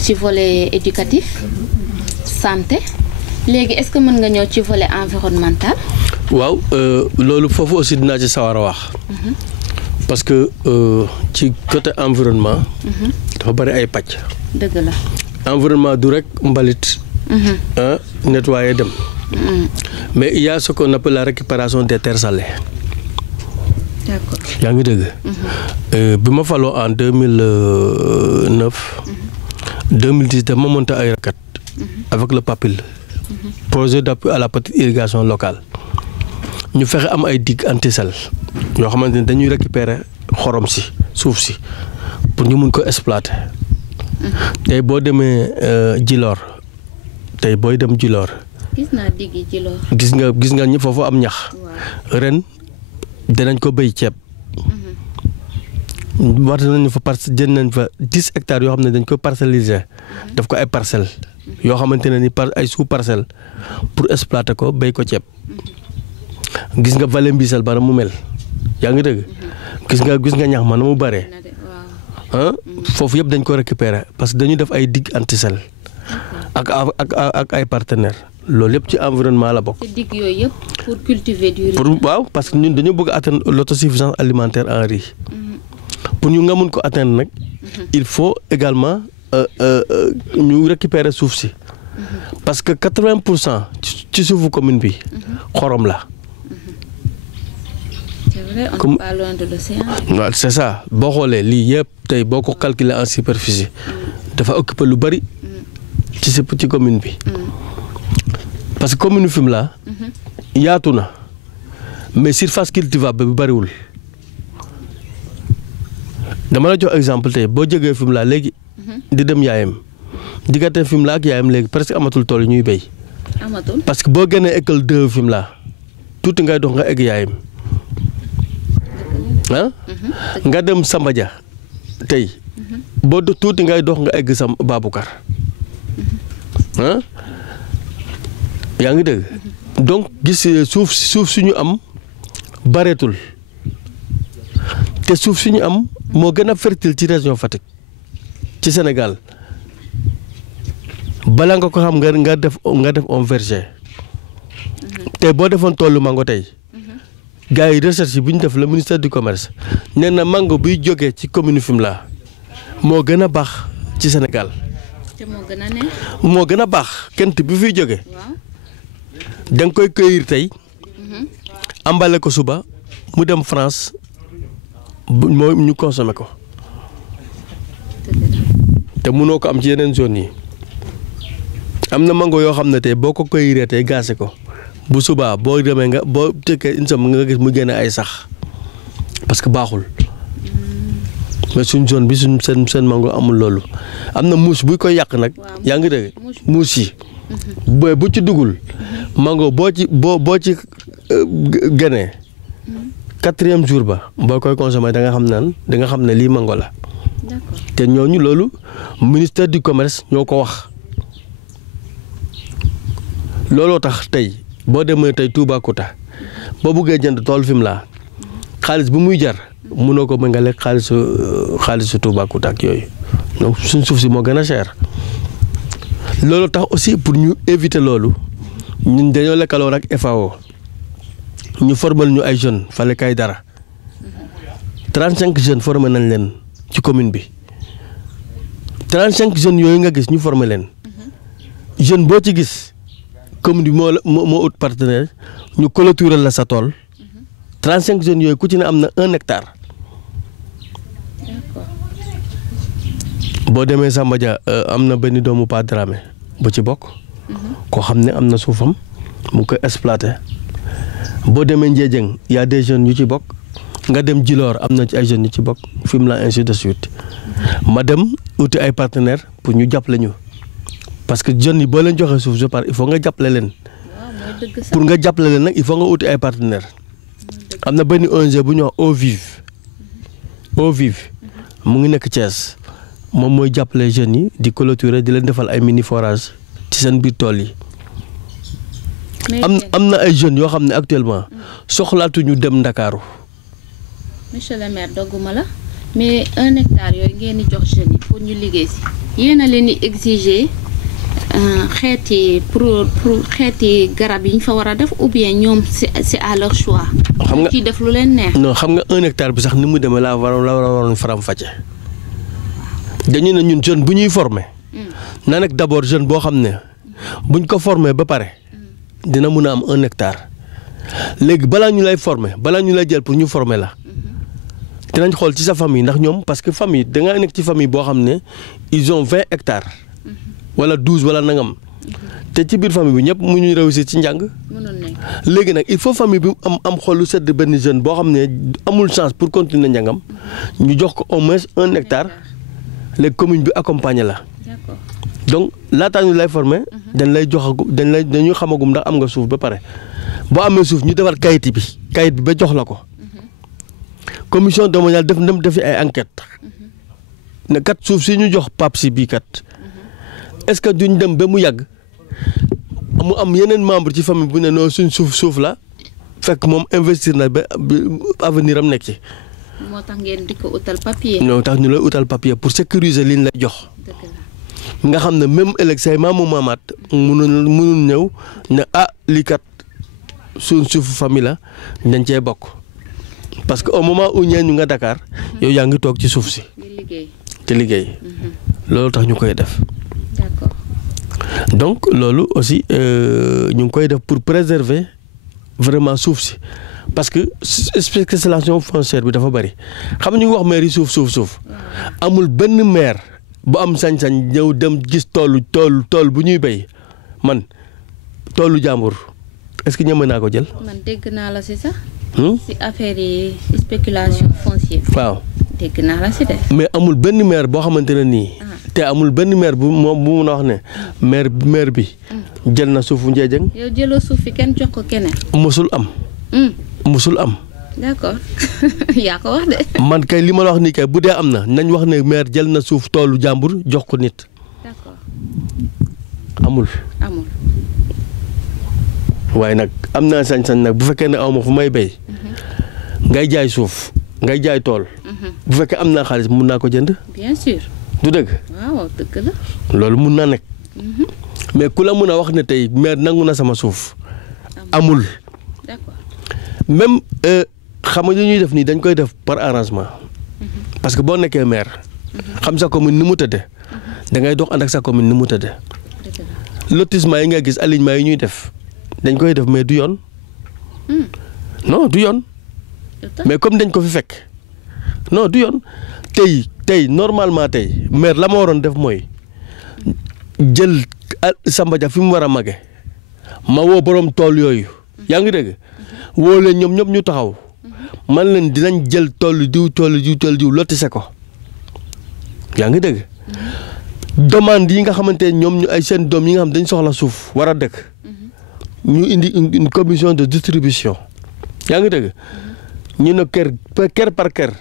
ci volet éducatif santé léegi est-ce que mën nga ñëw ci volet environnemental. waaw loolu foofu aussi dinaa ci sawar a wax. parce que ci côté environnement. dafa bari ay pàcc. dëgg la. environnement du rek mbalit. nettoyer dem. mais il y a ce qu'on appelle la récupération des terres salées. d'accord. yaa ngi dégg. bi ma faloo en 2009. 2010 dama monté ay rakat. avec le PAPIL. projet d'appui à la petite irrigation locale. ñu fexe am ay digues anti-sel yoo xamante ni dañuy récupérer xorom si suuf si pour ñu mun ko exploiter. tey boo demee Djilor tey booy dem Djilor. gis naa diggi Djilor. gis nga ñi foofu am ñax. ren dinañ ko béy ceeb. war nañu fa jënd nañ fa 10 hectares yoo xam ne dañ ko parcelliser. daf ko ay parcelles. yoo xamante ne ni ay sous parcelle pour exploiter ko béy ko ceeb. gis nga vallée Mbissel bara mu mel yaa ngi dëgg. gis nga ñax ma na mu bare. foofu yëpp dañ ko récupérer parce que dañu def ay digues anti-sel ak ay partenaires loolu yëpp ci environnement la bokk. te digues yooyu yëpp pour cultiver du riz. waaw parce que ñun dañu bëgg atteindre l'autosuffisance alimentaire en riz. pour ñu nga mun ko atteindre nag. il faut également ñu récupérer suuf si. parce que 80% ci suufu commune bi. xorom la. c'est vrai, on n'est pas loin de l'océan. waaw c'est ça boo xoolee lii yëpp tey boo ko calculer en superficie dafa occuper lu bari ci commune bi. parce que commune Fimela yaatu na mais surface cultivable bi bariwul. dama la jox exemple tey boo jógee Fimela léegi di dem Yaayem diggante Fimela ak Yaayem léegi presque amatul tool yi ñuy béy. amatul parce que boo génnee école 2 Fimela tuuti ngay dox nga egg Yaayem. nga dem Samba Dia tey boo tuuti ngay dox nga egg sam Baboucar yaa ngi dégg donc gis suuf suñu am bareetul te suuf suñu am moo gën a fertile ci région Fatick ci Sénégal bala nga ko xam nga def un verger te boo defoon toolu mango tey. gars yi recherche bi ñu def le ministère du commerce nee na mango biy jógee ci commune Fimela moo gën a baax ci Sénégal. te moo gën a neex. moo gën a baax kent bi fiy jógee. waaw. da nga koy cueillir tey. emballé ko suba mu dem France moo ñu consommé ko. te mënoo ko am ci yeneen zones yi am na mango yoo xam ne tey boo ko cueillir tey gaase ko. bu subaa boo demee nga boo tëkkee une semaine nga gis mu génne ay sax parce que baaxul mais suñ zone bi seen mango amul loolu am na muus buy koy yàq nag. yaa ngi dégg muus yi. bu ci dugul mango boo ci génnee 4e jour ba boo koy consommé da nga xam ne lii mango la. te ñooñu loolu ministère du commerce ñoo ko wax looloo tax tey. boo demee tey Toubacouta boo buggee jënd tool Fimela xaalis bu muy jar mënoo ko méngale xaalisu Toubacouta ak yooyu donc suñ suuf si moo gën a cher. loolu tax aussi pour ñu éviter loolu ñun dañoo lekkaloo ak FAO ñu formal ñu ay jeunes fale kay dara 35 jeunes formé nañ leen ci commune bi 35 jeunes yooyu nga gis ñu formé leen jeune boo ci gis. commune bi moo ut partenaire ñu clôturer la sa tool 35 jeunes yooyu ku ci ne am na 1 hectare. boo demee Samba Dia am na benn doomu Pa Dramé bu ci bokk. koo xam ne am na suufam mu ngi koy exploiter. boo demee Ndiédiène y a des jeunes yu ci bokk nga dem Djilor am na ci ay jeunes yu ci bokk Fimela ainsi de suite ma dem uti ay partenaires pour ñu jàppale ñu. parce que jeunes yi boo leen joxee suuf je pense il faut nga jàppale leen. pour nga jàppale leen nag il faut nga uti ay partenaires. am na benn ONG bu ñuy wax Eau Vive mu ngi nekk Thiès moom mooy jàppale jeunes yi di clôturer di leen defal ay mini forage ci seen biir tool yi am na ay jeunes yoo xam ne actuellement soxlaatuñu dem Ndakaaru. monsieur le maire dogguma la mais 1 hectare yooyu ngeen di jox jeunes yi pour ñu liggéey si yéen a leen di exiger xeeti xeeti garab yi ñu fa war a def ou bien ñoom c'est à leur choix. xam nga ciy def lu leen neex. non xam nga 1 hectare bi sax ni mu demee la waroon faram-fàcce dañu ne ñun jeune bu ñuy former. na nekk d'abord jeune boo xam ne buñ ko former ba pare dina mun a am 1 hectare léegi balaa ñu lay former balaa ñu lay jël pour ñu former la dinañ xool ci sa famille ndax ñoom parce que famille da nga nekk ci famille boo xam ne ils ont 20 hectares wala 12 wala nangam te ci biir famille bi ñëpp mu ñuy réussir ci njàng. léegi nag il faut famille bi am xolu sedd benn jeune boo xam ne amul chance pour continuer njàngam ñu jox ko au moins 1 hectare léegi commune bi accompagner la. donc laataa ñu lay former dañ lay joxagu dañuy xamagum ndax am nga suuf ba pare boo amee suuf ñu defar kayit bi ba jox la ko commission domaniale defi ay enquête ne kat suuf si ñu jox Pape Sy bii kat est-ce que duñ dem ba mu yàgg mu am yeneen membre ci famille bu ne noo suñ suuf la fekk moom investir na ba avenir am nekk ci. moo tax ngeen di ko utal papier. ñoo tax ñu lay utal papier pour sécuriser liñ lay jox. nga xam ne même ëllëg say maamu maamaat mënul ñëw ne lii kat suñ suufu famille la dañ cee bokk parce que au moment où ñeen ñu nga Dakar yow yaa ngi toog ci suuf si te liggéey loolu tax ñu koy def. D'accord. donc loolu aussi ñu ngi koy def pour préserver vraiment suuf si parce que spéculation foncière bi dafa bari xam ñu ngi wax maire yi suuf amul benn maire bu am sañ-sañ ñëw dem gis tool bu ñuy béy man toolu jàmbur est-ce que ñeme naa ko jël. man dégg naa la si sax. si affaire yi spéculation foncière. waaw dégg naa la si de. mais amul benn maire boo xamante ne nii. te amul benn maire bu mun a wax ne maire bi jël na suufu Ndiédiène. yow jëloo suuf fi kenn jox ko keneen. musul am. musul am. d'accord yaa ko wax de. man kay li ma la wax nii kay bu dee am na nañ wax ne maire jël na suuf toolu jàmbur jox ko nit. d'accord. amul. waaye nag am naa sañ-sañ nag bu fekkee ne aw ma fu may béy. ngay jaay suuf ngay jaay tool. bu fekkee am naa xaalis mun naa ko jënd. bien sûr. du dëgg. waaw dëgg la. loolu mun naa nekk. mais ku la mun a wax ne tey maire nangu na sama suuf. amul. d'accord. même xam nga li ñuy def nii dañ koy def par arrangement. parce que boo nekkee maire. xam sa commune ni mu tëddee. da ngay dox ànd ak sa commune ni mu tëddee. lotissement yi nga gis alignement yi ñuy def dañ koy def mais du yoon. non du yoon. mais comme dañ ko fi fekk. non du yoon tey normalement tey maire la ma waroon def mooy jël Samba Dia fi mu war a mage ma woo borom tool yooyu. yaa ngi dégg woo leen ñoom ñëpp ñu taxaw man leen dinañ jël tool diw lotissé ko yaa ngi dégg demande yi nga xamante ne ñoom ñu ay seen doom yi nga xam dañ soxla suuf war a dëkk ñu indi une commission de distribution yaa ngi dégg ñu ne kër par kër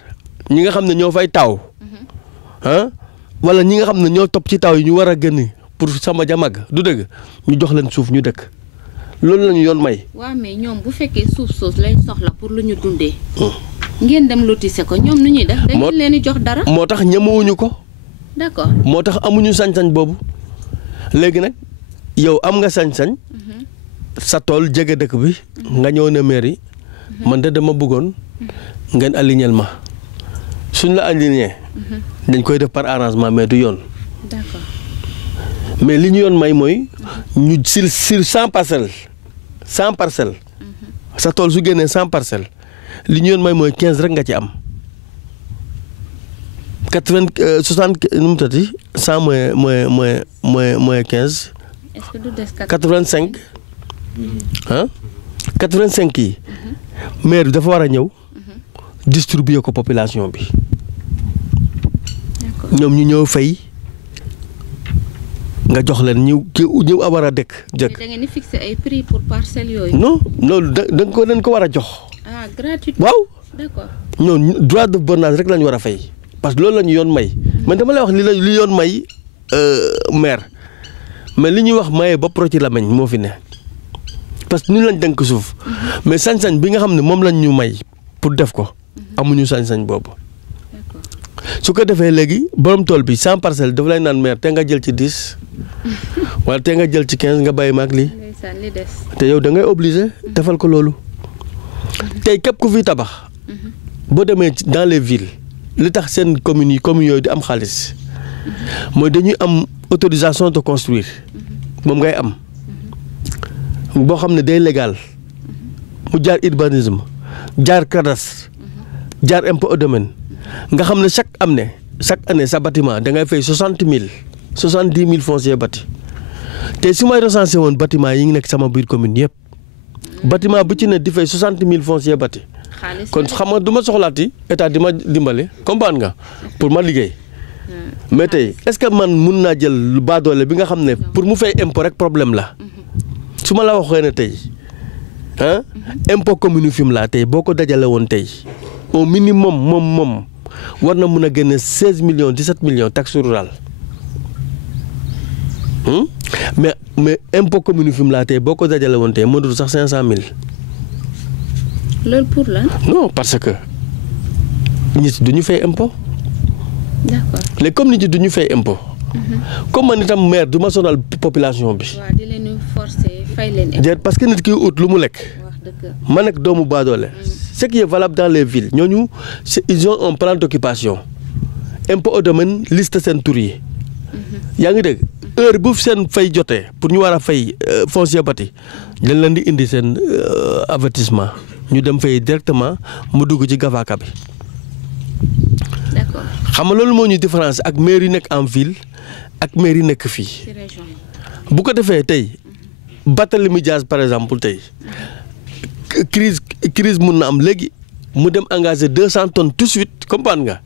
ñi nga xam ne ñoo fay taw wala ñi nga xam ne ñoo topp ci taw yi ñu war a gën pour Samba Dia màgg du dëgg ñu jox leen suuf ñu dëkk loolu la ñu yoon may. waaw mais ñoom bu fekkee suuf lañ soxla pour lu ñu dundee. ngeen dem lotissé ko ñoom nu ñuy def. dañu leen di jox dara. moo tax ñemewuñu ko. d'accord. moo tax amuñu sañ-sañ boobu léegi nag yow am nga sañ-sañ. sa tool jege dëkk bi. nga ñëw ne mairie man de dama bëggoon ngeen aligner ma suñ la aligner dañ koy def par arrangement mais du yoon. d'accord. mais li ñu yoon may mooy ñu sur 100 parcelles sa tool su génnee 100 parcelles li ñu yoon may mooy 15 rek nga ci am 60 nu mu tëddee 100 moins 15. est-ce que du des 85 85 yi maire bi dafa war a ñëw distribuer ko population bi ñoom ñu ñëw fay. nga jox leen ñu war a dëkk. da ngeen di fixer ay prix pour parcelles yooyu. non loolu dañ ko war a jox. gratuitement. waaw. d'accord. ñoom droit de bornage rek la ñu war a fay parce que loolu la ñu yoon may. man dama lay wax li yoon may maire mais li ñuy wax maye ba pro ci lamañ moo fi ne parce que ñun lañ dénk suuf mais sañ-sañ bi nga xam ne moom lañ ñu may pour def ko amuñu sañ-sañ boobu su ko defee léegi borom tool bi 100 parcelles dafa lay naan maire te nga jël ci 10 wala te nga jël ci 15 nga bàyyi maag lii te yow da ngay obligé defal ko loolu tey képp ku fi tabax boo demee dans les villes li tax seen communes yooyu di am xaalis mooy dañuy am autorisation de construire moom ngay am boo xam ne day légal mu jaar urbanisme jaar cadastre jaar impôt au domaine nga xam ne chaque année sa bâtiment da ngay fay 70 000 foncier bâti te su may recensé woon bâtiment yi ngi nekk sama biir commune yëpp bâtiment bu ci ne di fay 60 000 foncier bâti kon xam nga du ma soxlaati état di ma dimbale comprendre nga pour ma liggéey mais tey est-ce que man mun naa jël lu baadoole bi nga xam ne pour mu fay impôt rek problème la su ma la waxee ne tey impôt commune Fimela tey boo ko dajale woon tey au minimum moom war na mun a génne 16 millions 17 millions taxe rurale mais impôt commune Fimela tey boo ko dajale woon tey mënul sax 500 000. loolu pour la. non parce que nit du ñu fay impôt. d'accord léegi comme nit ñi du ñu fay impôt. comme man itam maire du ma sonal population bi. waaw di leen forcer fay leen impôt. parce que nit ki ut lu mu lekk. ma nekk doomu baadoole. ce qui est valable dans les villes ñooñu ils ont un plan d'occupation impôt au domaine liste seen tur yi. yaa ngi dégg heure bu seen fay jotee pour ñu war a fay foncier bâti dañ leen di indi seen avertissement ñu dem fay directement mu dugg ci gafaaka bi. d'accord xam nga loolu moo ñu différence ak maire yi nekk en ville ak maire yi nekk fii. bu ko defee tey Barthélémy Dias par exemple tey crise mun na am léegi mu dem engagé 200 tonnes tout de suite comprendre nga.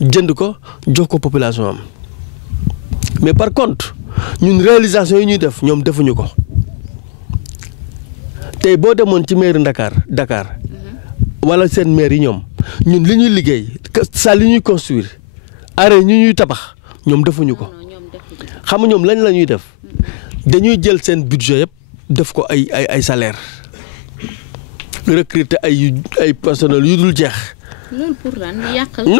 jënd ko jox ko population am mais par contre ñun réalisation yi ñuy def ñoom defuñu ko tey boo demoon ci mairie Dakar wala seen maire yi ñoom ñun li ñuy liggéey sa li ñuy construire arrêt ñu ñuy tabax ñoom defuñu ko xam nga ñoom lañ la ñuy def dañuy jël seen budget yëpp def ko ay salaire recruter ay personnel yu dul jeex. loolu pour lan yàqal. non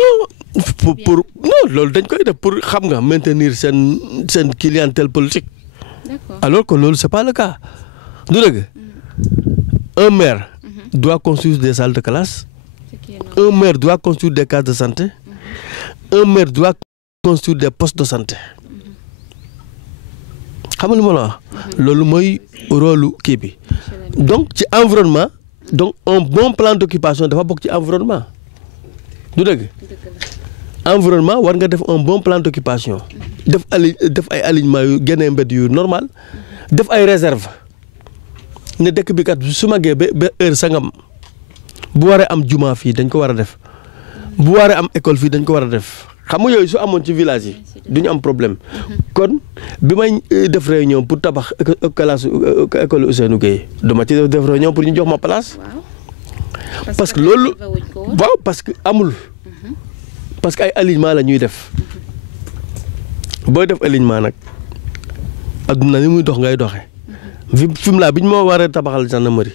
non loolu dañ koy def pour xam nga maintenir seen clientèle politique. D'accord. Alors que loolu c'est pas le cas du dëgg. Un maire doit construire des salles de classe. Un maire doit construire des cases de santé. Un maire doit construire des postes de santé. xam nga lu ma la wax. loolu mooy rôle kii bi. donc ci environnement. donc un bon plan d'occupation dafa bokk ci environnement. du dëgg. environnement war nga def un bon plan d'occupation. def ay alignement yu génnee mbedd yu normal. def ay réserve ne dëkk bi kat su magee ba heure sangam bu waree am juma fii dañ ko war a def. bu waree am école fii dañ ko war a def xam nga yooyu su amoon ci village yi duñu am problème. kon bi may def réunion pour tabax classe école Ousseynou Gueye dama ci def réunion pour ñu jox ma place. parce que loolu waaw parce que amul. parce que ay alignement la ñuy def. booy def alignement nag adduna ni muy dox ngay doxee. Fimela bi ñu ma waree tabaxal gendarmerie.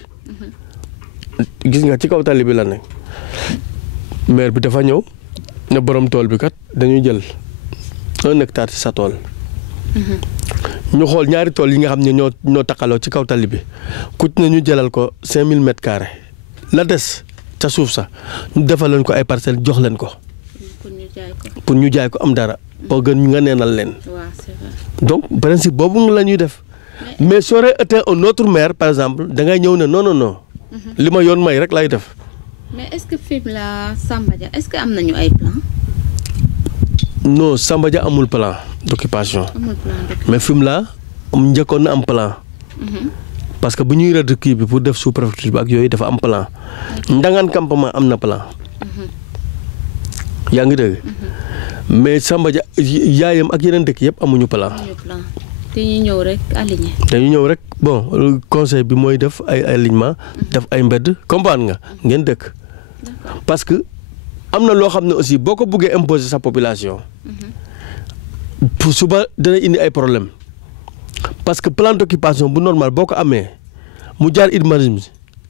gis nga ci kaw tali bi la nekk. maire bi dafa ñëw ne borom tool bi kat dañuy jël 1 hectare ci sa tool. ñu xool ñaari tool yi nga xam ne ñoo takkaloo ci kaw tali bi ku ne ñu jëlal ko 5000 mètres carrés la des ca suuf sa ñu defal leen ko ay parcelles jox leen ko. pour ñu jaay ko am dara. boo gën ñu nga neenal leen. donc principe boobu la ñuy def. mais ça aurait été un autre maire par exemple da ngay ñëw ne non. li ma yoon may rek lay def. mais est-ce que Fimela Samba Dia est-ce que am nañu ay plan. non Samba Dia amul plan d'occupation. mais Fimela njëkkoon na am plan. parce que bu ñuy rëdd kii bi pour def sous-préfecture bi ak yooyu dafa am plan. Ndangaan campement am na plan. yaa ngi dégg. mais Samba Dia yaayam ak yeneen dëkk yëpp amuñu plan. dañuy ñëw rek aligné. dañuy ñëw rek bon conseil bi mooy def ay alignement def ay mbedd comprendre nga ngeen dëkk. parce que am na loo xam ne aussi boo ko bëggee imposer sa population. pour suba dana indi ay problème parce que plan d'occupation bu normal boo ko amee mu jaar urbanisme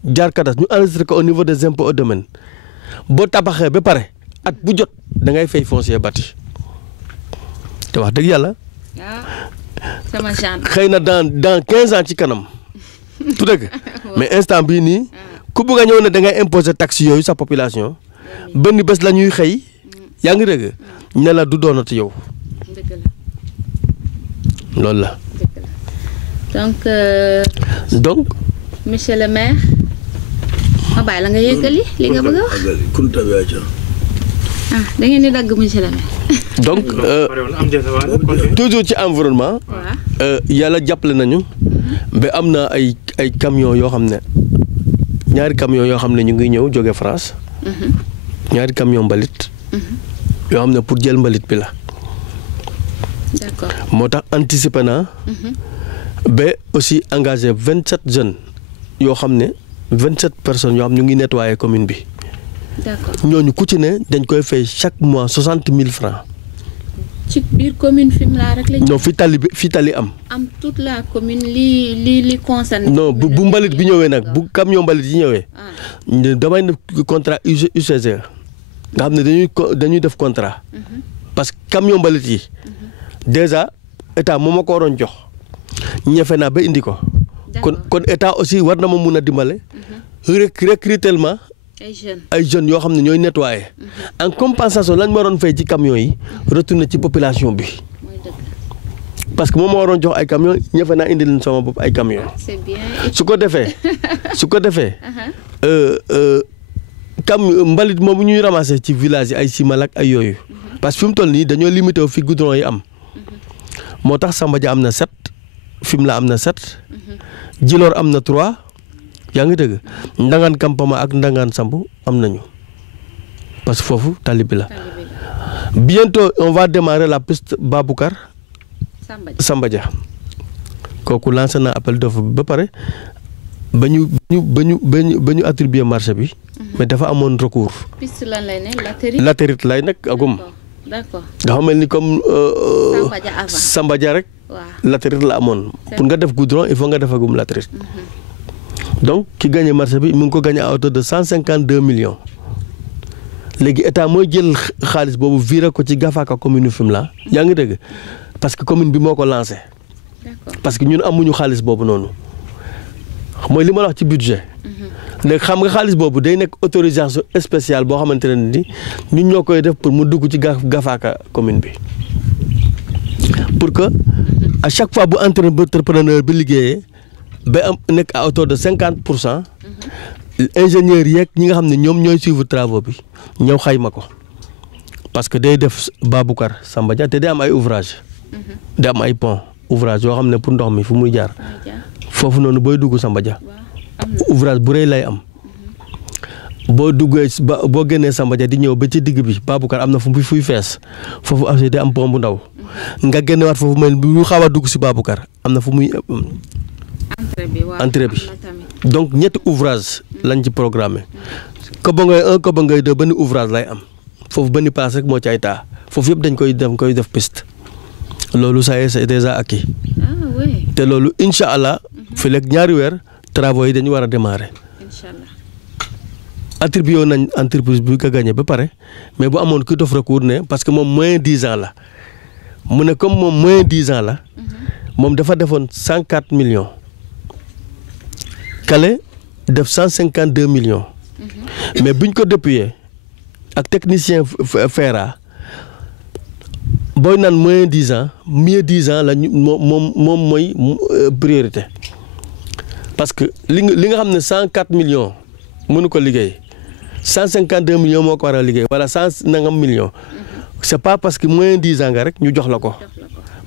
jaar cadastre ñu enregistré ko au niveau des impôts et domaines boo tabaxee ba pare at bu jot da ngay fay foncier bâti te wax dëgg yàlla. sama genre. xëy na dans 15 ans ci kanam tout dëgg mais instant bii nii ku bëgg a ñëw ne da ngay imposer taxe yooyu sa population benn bés la ñuy xëy yaa ngi dëgg ne la du doonati yow. loolu la. donc. monsieur le maire. ma bàyyi la nga yëggali li nga bëgg a wax. da ngeen di dagg monsieur le maire. donc toujours ci environnement. yàlla jàppale nañu. ba am na ay camions yoo xam ne ñaari camions yoo xam ne ñu ngi ñëw jóge France. ñaari camion mbalit. yoo xam ne pour jël mbalit bi la. d'accord moo tax anticiper naa. ba aussi engagé 27 jeunes yoo xam ne 27 personnes yoo xam ñu ngi nettoyer commune bi. d'accord ñooñu ku ci ne dañ koy fay chaque mois 60 000 francs. ci biir commune Fimela rek lañ. non fi tali am. am toute la commune li concerne. non bu mbalit bi ñëwee nag bu camion mbalit yi ñëwee. damay def contrat UCG nga xam ne dañuy def contrat. parce que camion mbalit yi. déjà état moom ma ko waroon jox. ñefe naa ba indi ko. kon état aussi war na ma mun a dimbale. recrutement. ay jeunes yoo xam ne ñooy nettoyer. en compensation lañ ma waroon fay ci camions yi retourné ci population bi. parce que moom ma waroon jox ay camions ñefe naa indi leen sama bopp ay camions. c'est bien. su ko defee mbalit moomu ñuy ramasser ci village yi ay Simalak ay yooyu. parce que fi mu toll nii dañoo limité fi goudron yi am. moo tax Samba Dia am na 7 Fimela am na 7. Djilor am na 3. yaa ngi dëgg Ndangaan Kampama ak Ndangaan Sambu am nañu parce que foofu tali bi la. bientôt on va démarrer la piste Baboucar Samba Dia kooku lancé na appel d'offre bi ba pare ba ñu attribuer marché bi. mais dafa amoon recours. piste lan lay ne latérite lay nekk agum. d'accord dafa mel ni comme. Samba Dia rek. waaw latérite la amoon. pour nga def goudron il faut nga def agum latérite. donc ki gagné marché bi mu ngi ko gagné à hauteur de 152 millions léegi état mooy jël xaalis boobu viré ko ci Gafaka commune Fimela yaa ngi dégg parce que commune bi moo ko lancé. parce que ñun amuñu xaalis boobu noonu mooy li ma la wax ci budget. léegi xam nga xaalis boobu day nekk autorisation spéciale boo xamante ne ni ñun ñoo koy def pour mu dugg ci Gafaka commune bi pour que à chaque fois bu entrepreneur bi liggéeyee. ba am nekk à hauteur de 50%. ingénieurs yeeg ñi nga xam ne ñoom ñooy suivre travaux bi ñëw xayma ko parce que day def Baboucar Samba Dia te day am ay ouvrage day am ay pont ouvrage yoo xam ne pour ndox mi fu muy jaar foofu noonu booy dugg Samba Dia ouvrage bu rëy lay am boo duggee boo génnee Samba Dia di ñëw ba ci digg bi Baboucar am na fu fuy fees foofu aussi day am pont bu ndaw nga génnewaat foofu mel bu xaw a dugg si Baboucar am na fu muy. entrée bi donc ñetti ouvrage lañ ci programmé Kobongoy 1 Kobongoy 2 benn ouvrage lay am foofu benn place rek moo ci ay taa foofu yëpp dañ koy def piste loolu ça c'est déjà acquis te loolu incha allah fii léegi ñaari weer travaux yi dañu war a démarrer. Inch'Allah. Attribué nañ entreprise bi ko gagné ba pare mais bu amoon ki def recours ne parce que moom moins 10 ans la mu ne comme moom moins 10 ans la moom dafa defoon 104 millions. Kale def 152 millions. mais buñ ko dépuyee ak technicien FERA booy naan moins 10 ans mieux 10 ans la ñu moom mooy priorité parce que li nga xam ne 104 millions mënu ko liggéey 152 millions moo ko war a liggéey wala 100 nangam millions c'est pas parce que moins 10 ans nga rek ñu jox la ko.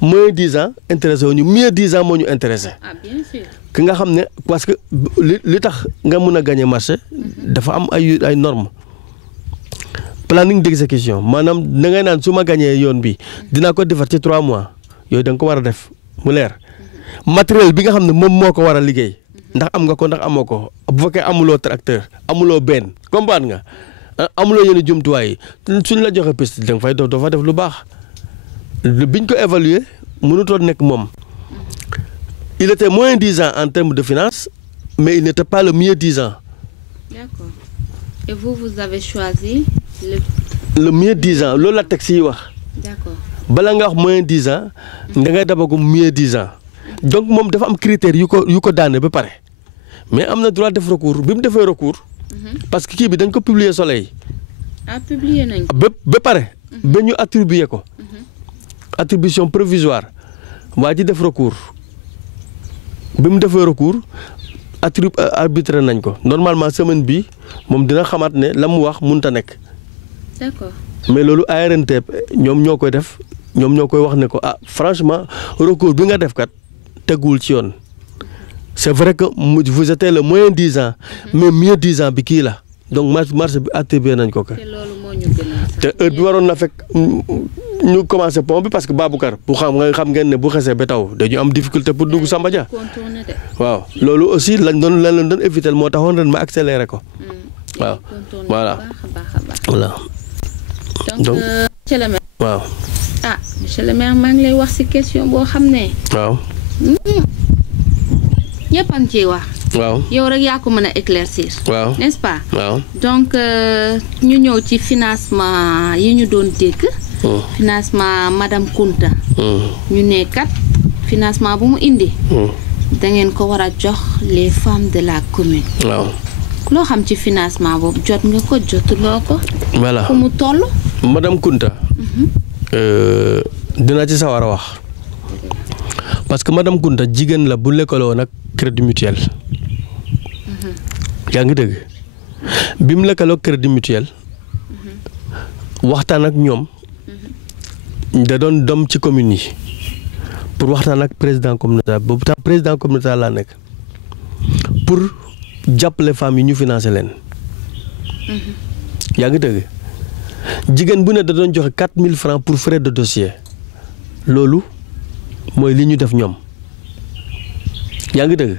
moins 10 ans intéressé wu ñu mieux 10 ans moo ñu intéressé. Ah, bien sûr. ki nga xam ne parce que li tax nga mun a gagner marché dafa am ay normes planning d'exécution maanaam da ngay naan su ma gagné yoon bi dinaa ko defar ci 3 mois yooyu da nga ko war a def mu leer matériel bi nga xam ne moom moo ko war a liggéey ndax am nga ko ndax amoo ko bu fekkee amuloo tracteur amuloo benn comprendre nga amuloo yenn jumtuwaay yi suñ la joxe piste da nga fay doo fa def lu baax biñ ko évaluer mënutoon nekk moom. Il était moins 10 ans en termes de finances, mais il n'était pas le mieux disant. D'accord. Et vous avez choisi le mieux disant loolu la texte yi wax. D'accord. bala nga wax moins 10 ans da ngay dabagu mieux 10 ans donc moom dafa am critères yu ko daane ba pare mais am na droit def recours bi mu defee recours. parce que kii bi dañ ko publier Soleil. Publier nañ ko. ba pare. ba ñu attribuer ko. attribution provisoire waa ji def recours bi mu defee recours arbitré nañ ko normalement semaine bi moom dina xamaat ne la mu wax mënut a nekk. D'accord. mais loolu ARNT ñoom ñoo koy def ñoom ñoo koy wax ne ko franchement recours bi nga def kat teguwul ci yoon c'est vrai que vous étiez le moins 10 ans mais mieux 10 ans bi kii la donc marché bi attribué nañ ko. te loolu moo ñu gën te heure bi waroon na fekk ñu commencé pont bi parce que Baboucar bu xam ngeen ne bu xesee ba taw dañu am difficulté pour dugg Samba Dia. waaw loolu aussi lañ doon éviter moo taxoon ren ma accéléré ko. waaw voilà voilà. donc monsieur le maire. waaw. monsieur le maire maa ngi lay wax ci question boo xam ne. waaw. ñëpp a ngi ciy wax. waaw yow rek yaa ko mën a éclaircir. waaw n'est-ce pas. waaw donc ñu ñëw ci financement yi ñu doon dégg. financement madame Kunta. ñu ne kat financement bu mu indi. da ngeen ko war a jox les femmes de la commune. waaw. loo xam ci financement boobu jot nga ko jotuloo ko. voilà fu mu toll. madame Kunta. dina ci sawar a wax parce que madame Kunta jigéen la bu lëkkaloo nag crédit mutuel. yaa ngi dégg bi mu lëkkaloo crédit mutuel waxtaan ak ñoom da doon dem ci commune yi pour waxtaan ak président communautaire boobu tam président communautaire laa nekk pour jàppale femmes yi ñu financer leen. yaa ngi dégg jigéen bu ne da doon joxe 4000 francs pour frais de dossier loolu mooy li ñu def ñoom yaa ngi dégg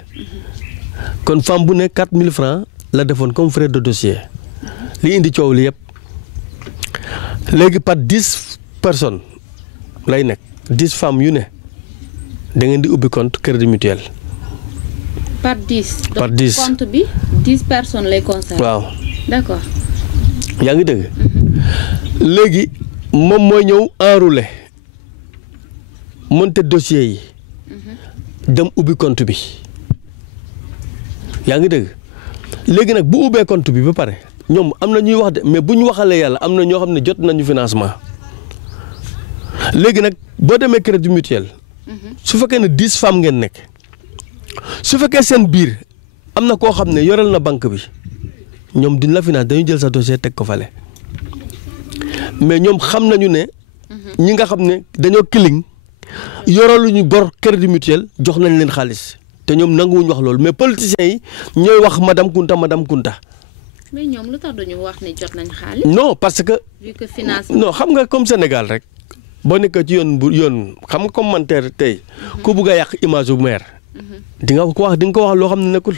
kon femme bu ne 4000 francs la defoon comme frais de dossier li indi coow li yëpp léegi par 10 personnes lay nekk 10 femmes yu ne da ngeen di ubbi compte crédit mutuel. par 10. par 10 donc compte bi 10 personnes lay concerné. waaw d'accord. yaa ngi dégg léegi moom mooy ñëw enroulé monter dossier yi dem ubbi compte bi yaa ngi dégg léegi nag bu ubbee compte bi ba pare ñoom am na ñuy wax de mais bu ñu waxalee yàlla am na ñoo xam ne jot nañu financement léegi nag boo demee crédit mutuel su fekkee ne 10 femmes ngeen nekk su fekkee seen biir am na koo xam ne yoreel na banque bi ñoom duñ la finance dañu jël sa dossier teg ko fale mais ñoom xam nañu ne ñi nga xam ne dañoo kiling yoraluñu bor crédit mutuel jox nañ leen xaalis te ñoom nanguwuñu wax loolu mais politiciens yi ñooy wax madame Kunta. mais ñoom lu tax duñu wax ne jot nañ xaalis. non parce que. vu que finance. non xam nga comme Sénégal rek boo nekkee ci yoon xam nga commentaire tey ku bugg a yàq image bu maire. di nga ko wax loo xam ne nekkul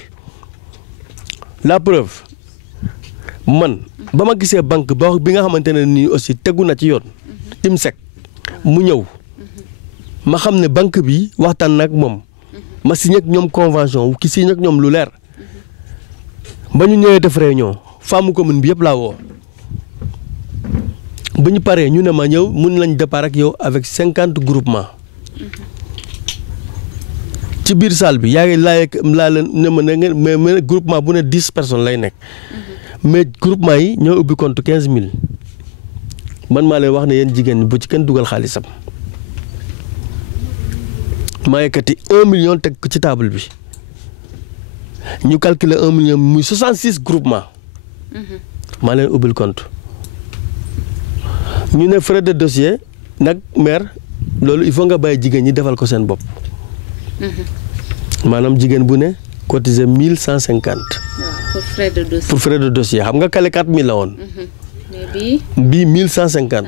la preuve. man ba ma gisee banque bi nga xamante ne nii aussi tegu na ci yoon IMSEC mu ñëw ma xam ne banque bi waxtaan nag moom ma signé ak ñoom convention ki signé ak ñoom lu leer ba ñu ñëwee def réunion femme commune bi yëpp laa woo ba ñu paree ñu ne ma ñëw mun lañ départ ak yow avec 50 groupements ci biir salle bi yaa ngi laa leen ne ma ne ngeen mais groupement bu ne 10 personnes lay nekk. mais groupement yi ñoo ubbi compte 15000 man maa leen wax ne yéen jigéen ñi bu ci kenn dugal xaalisam maa yëkkati 1 million teg ko ci table bi ñu calculer 1 million muy 66 groupement maa leen ubbil compte ñu ne frais de dossier nag maire loolu il faut nga bàyyi jigéen ñi defal ko seen bopp maanaam jigéen bu ne cotiser 1150. pour frais de dossier. pour frais de dossier xam nga kale 4000 la woon. mais bii 1150.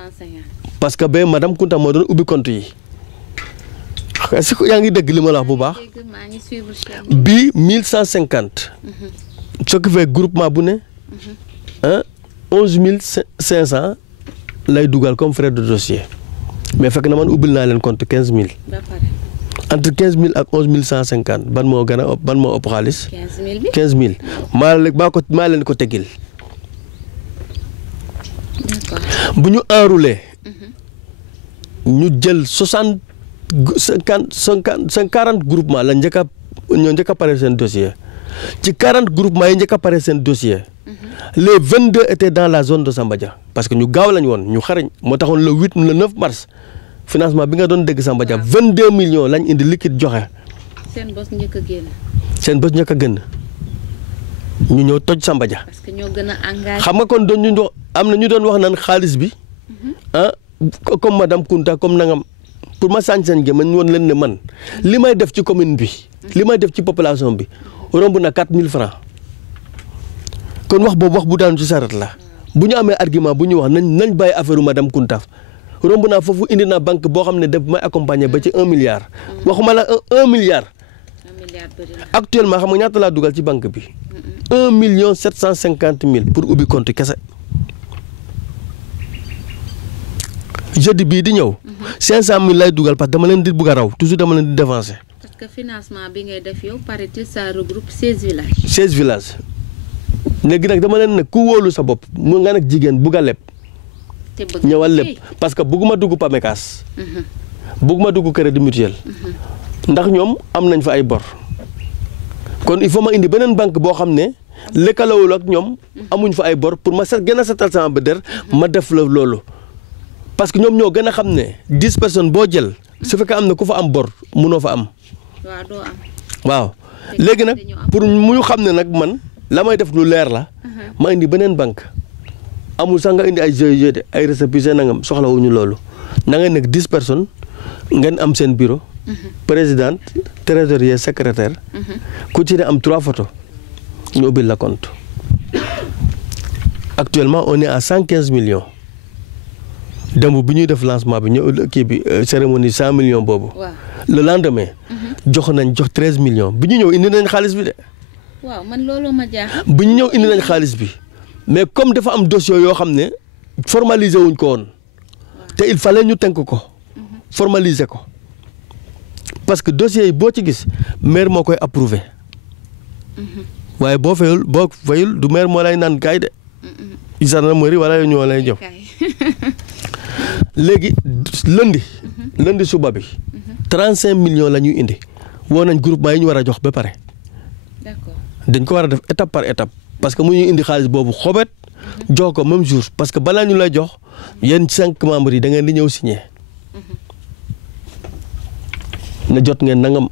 parce que ba madame Kunta moo doon ubbi compte yi. est-ce que yaa ngi dégg li ma la wax bu baax. bii 1150. ce qui fait groupement bu ne. 11500 lay dugal comme frais de dossier mais fekk na man ubbil naa leen compte 15000. entre 15000 ak 11150 ban moo gën a ban moo ëpp xaalis. 15000 bi 15000 maa leen ko teggil. d'accord bu ñu enroulé. ñu jël 40 groupement la ñoo njëkk a pare seen dossier ci 40 groupement yi njëkk a pare seen dossier. les 22 étaient dans la zone de Samba Dia parce que ñu gaaw lañ woon ñu xarañ moo taxoon le 9 mars financement bi nga doon dégg Samba Dia 22 millions lañ indi liquide joxe. seen bos njëkk a génn. seen bos njëkk a génn ñu ñëw toj Samba Dia. parce que ñoo gën a engagé. xam nga kon doon ñu am na ñu doon wax naan xaalis bi comme madame Kunta comme nangam pour ma sànni seen gémmiñ woon leen ne man li may def ci commune bi. li may def ci population bi romb na 4000 francs kon wax boobu wax bu daanu ci saret la bu ñu amee argument bu ñu wax nañ bàyyi affaire madame Kunta romb naa foofu indi naa banque boo xam ne daf may accompagner ba ci 1 milliard. waxuma la 1 milliard. 1 milliard bëri na. actuellement xam nga ñaata laa dugal ci banque bi. 1,750,000 pour ubbi compte kese. jeudi bii di ñëw. 500,000 lay dugal parce que dama leen di bugg a raw toujours dama leen di dévancer. parce que financement bi ngay def yow paraît-il ça regroupe 16 villages. 16 villages léegi nag dama leen ne ku wóolu sa bopp mu nga nag jigéen bugg a leb. te bëgg ñëwal lépp parce que bugguma dugg PAMECAS. bugguma dugg crédit mutuel. ndax ñoom am nañ fa ay bor. kon il faut ma indi beneen banque boo xam ne lëkkalawul ak ñoom amuñ fa ay bor pour ma gën a setal sama ba der ma def la loolu. parce que ñoom ñoo gën a xam ne 10 personnes boo jël su fekkee am na ku fa am bor munoo fa am. waaw doo am. waaw léegi nag pour mu xam ne nag man la may def lu leer la. ma indi beneen banque. amul sax nga indi ay GIE de ay récépissé nangam soxlawuñu loolu na nga nekk 10 personnes ngeen am seen bureau. présidente trésorier secrétaire. ku ci ne am 3 photos ñu ubbil la compte. actuellement on est à 115 millions. démb bi ñuy def lancement bi ñëw kii bi cérémonie 100 millions boobu. le lendemain. jox 13 millions bi ñu ñëw indi nañ xaalis bi de. waaw man looloo ma jaaxal. bi ñu ñëw indi nañ xaalis bi. mais comme dafa am dossier yoo xam ne formaliser wuñ ko woon te il fallait ñu tënk ko formaliser ko parce que dossier yi boo ci gis maire moo koy approuvé waaye boo fayul du maire moo lay naan kaay de gendarmerie wala ñoo lay jox léegi lundi suba bi 35 millions la ñuy indi woo nañ groupement yi ñu war a jox ba pare. d'accord dañ ko war a def étape par étape. parce que mu ñu indi xaalis boobu xobet jox ko même jour parce que balaa ñu lay jox yéen 5 membres yi da ngeen di ñëw signé na jot ngeen nangam.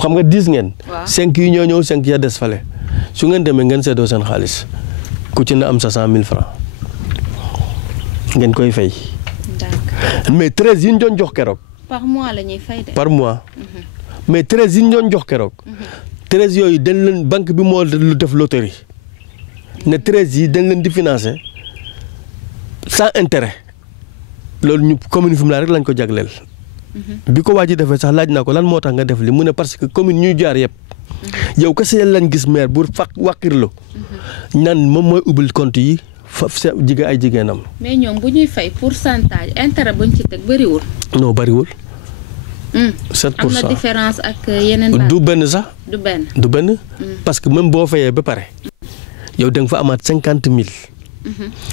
xam nga 10 ngeen. 5 yi ñoo ñëw 5 ya des fale su ngeen demee ngeen seddoo seen xaalis ku ci na am sa 100,000 francs ngeen koy fay. d'accord mais 13 yi ñu doon jox keroog. par mois la ñuy fay de. par mois. mais 13 yi ñu doon jox keroog. 13 yooyu dañ leen banque bi moo lu def loterie ne 13 yi dañ leen di financer sans intérêt loolu ñu commune Fimela rek lañ ko jagleel. bi ko waa ji defee sax laaj naa ko lan moo tax nga def li mu ne parce que commune ñuy jaar yëpp yow kese lañ gis maire bu wàqirlu naan moom mooy ubbil compte yi fa jigéen ay jigéenam. mais ñoom bu ñuy fay pourcentage intérêt buñ ci teg bëriwul. non bëriwul. 7%. am na différence ak yeneen. du benn sax. du benn. du benn. parce que même boo fayee ba pare yow da nga fa amaat 50,000.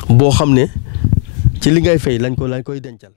boo xam ne ci li ngay fay lañ koy dencal.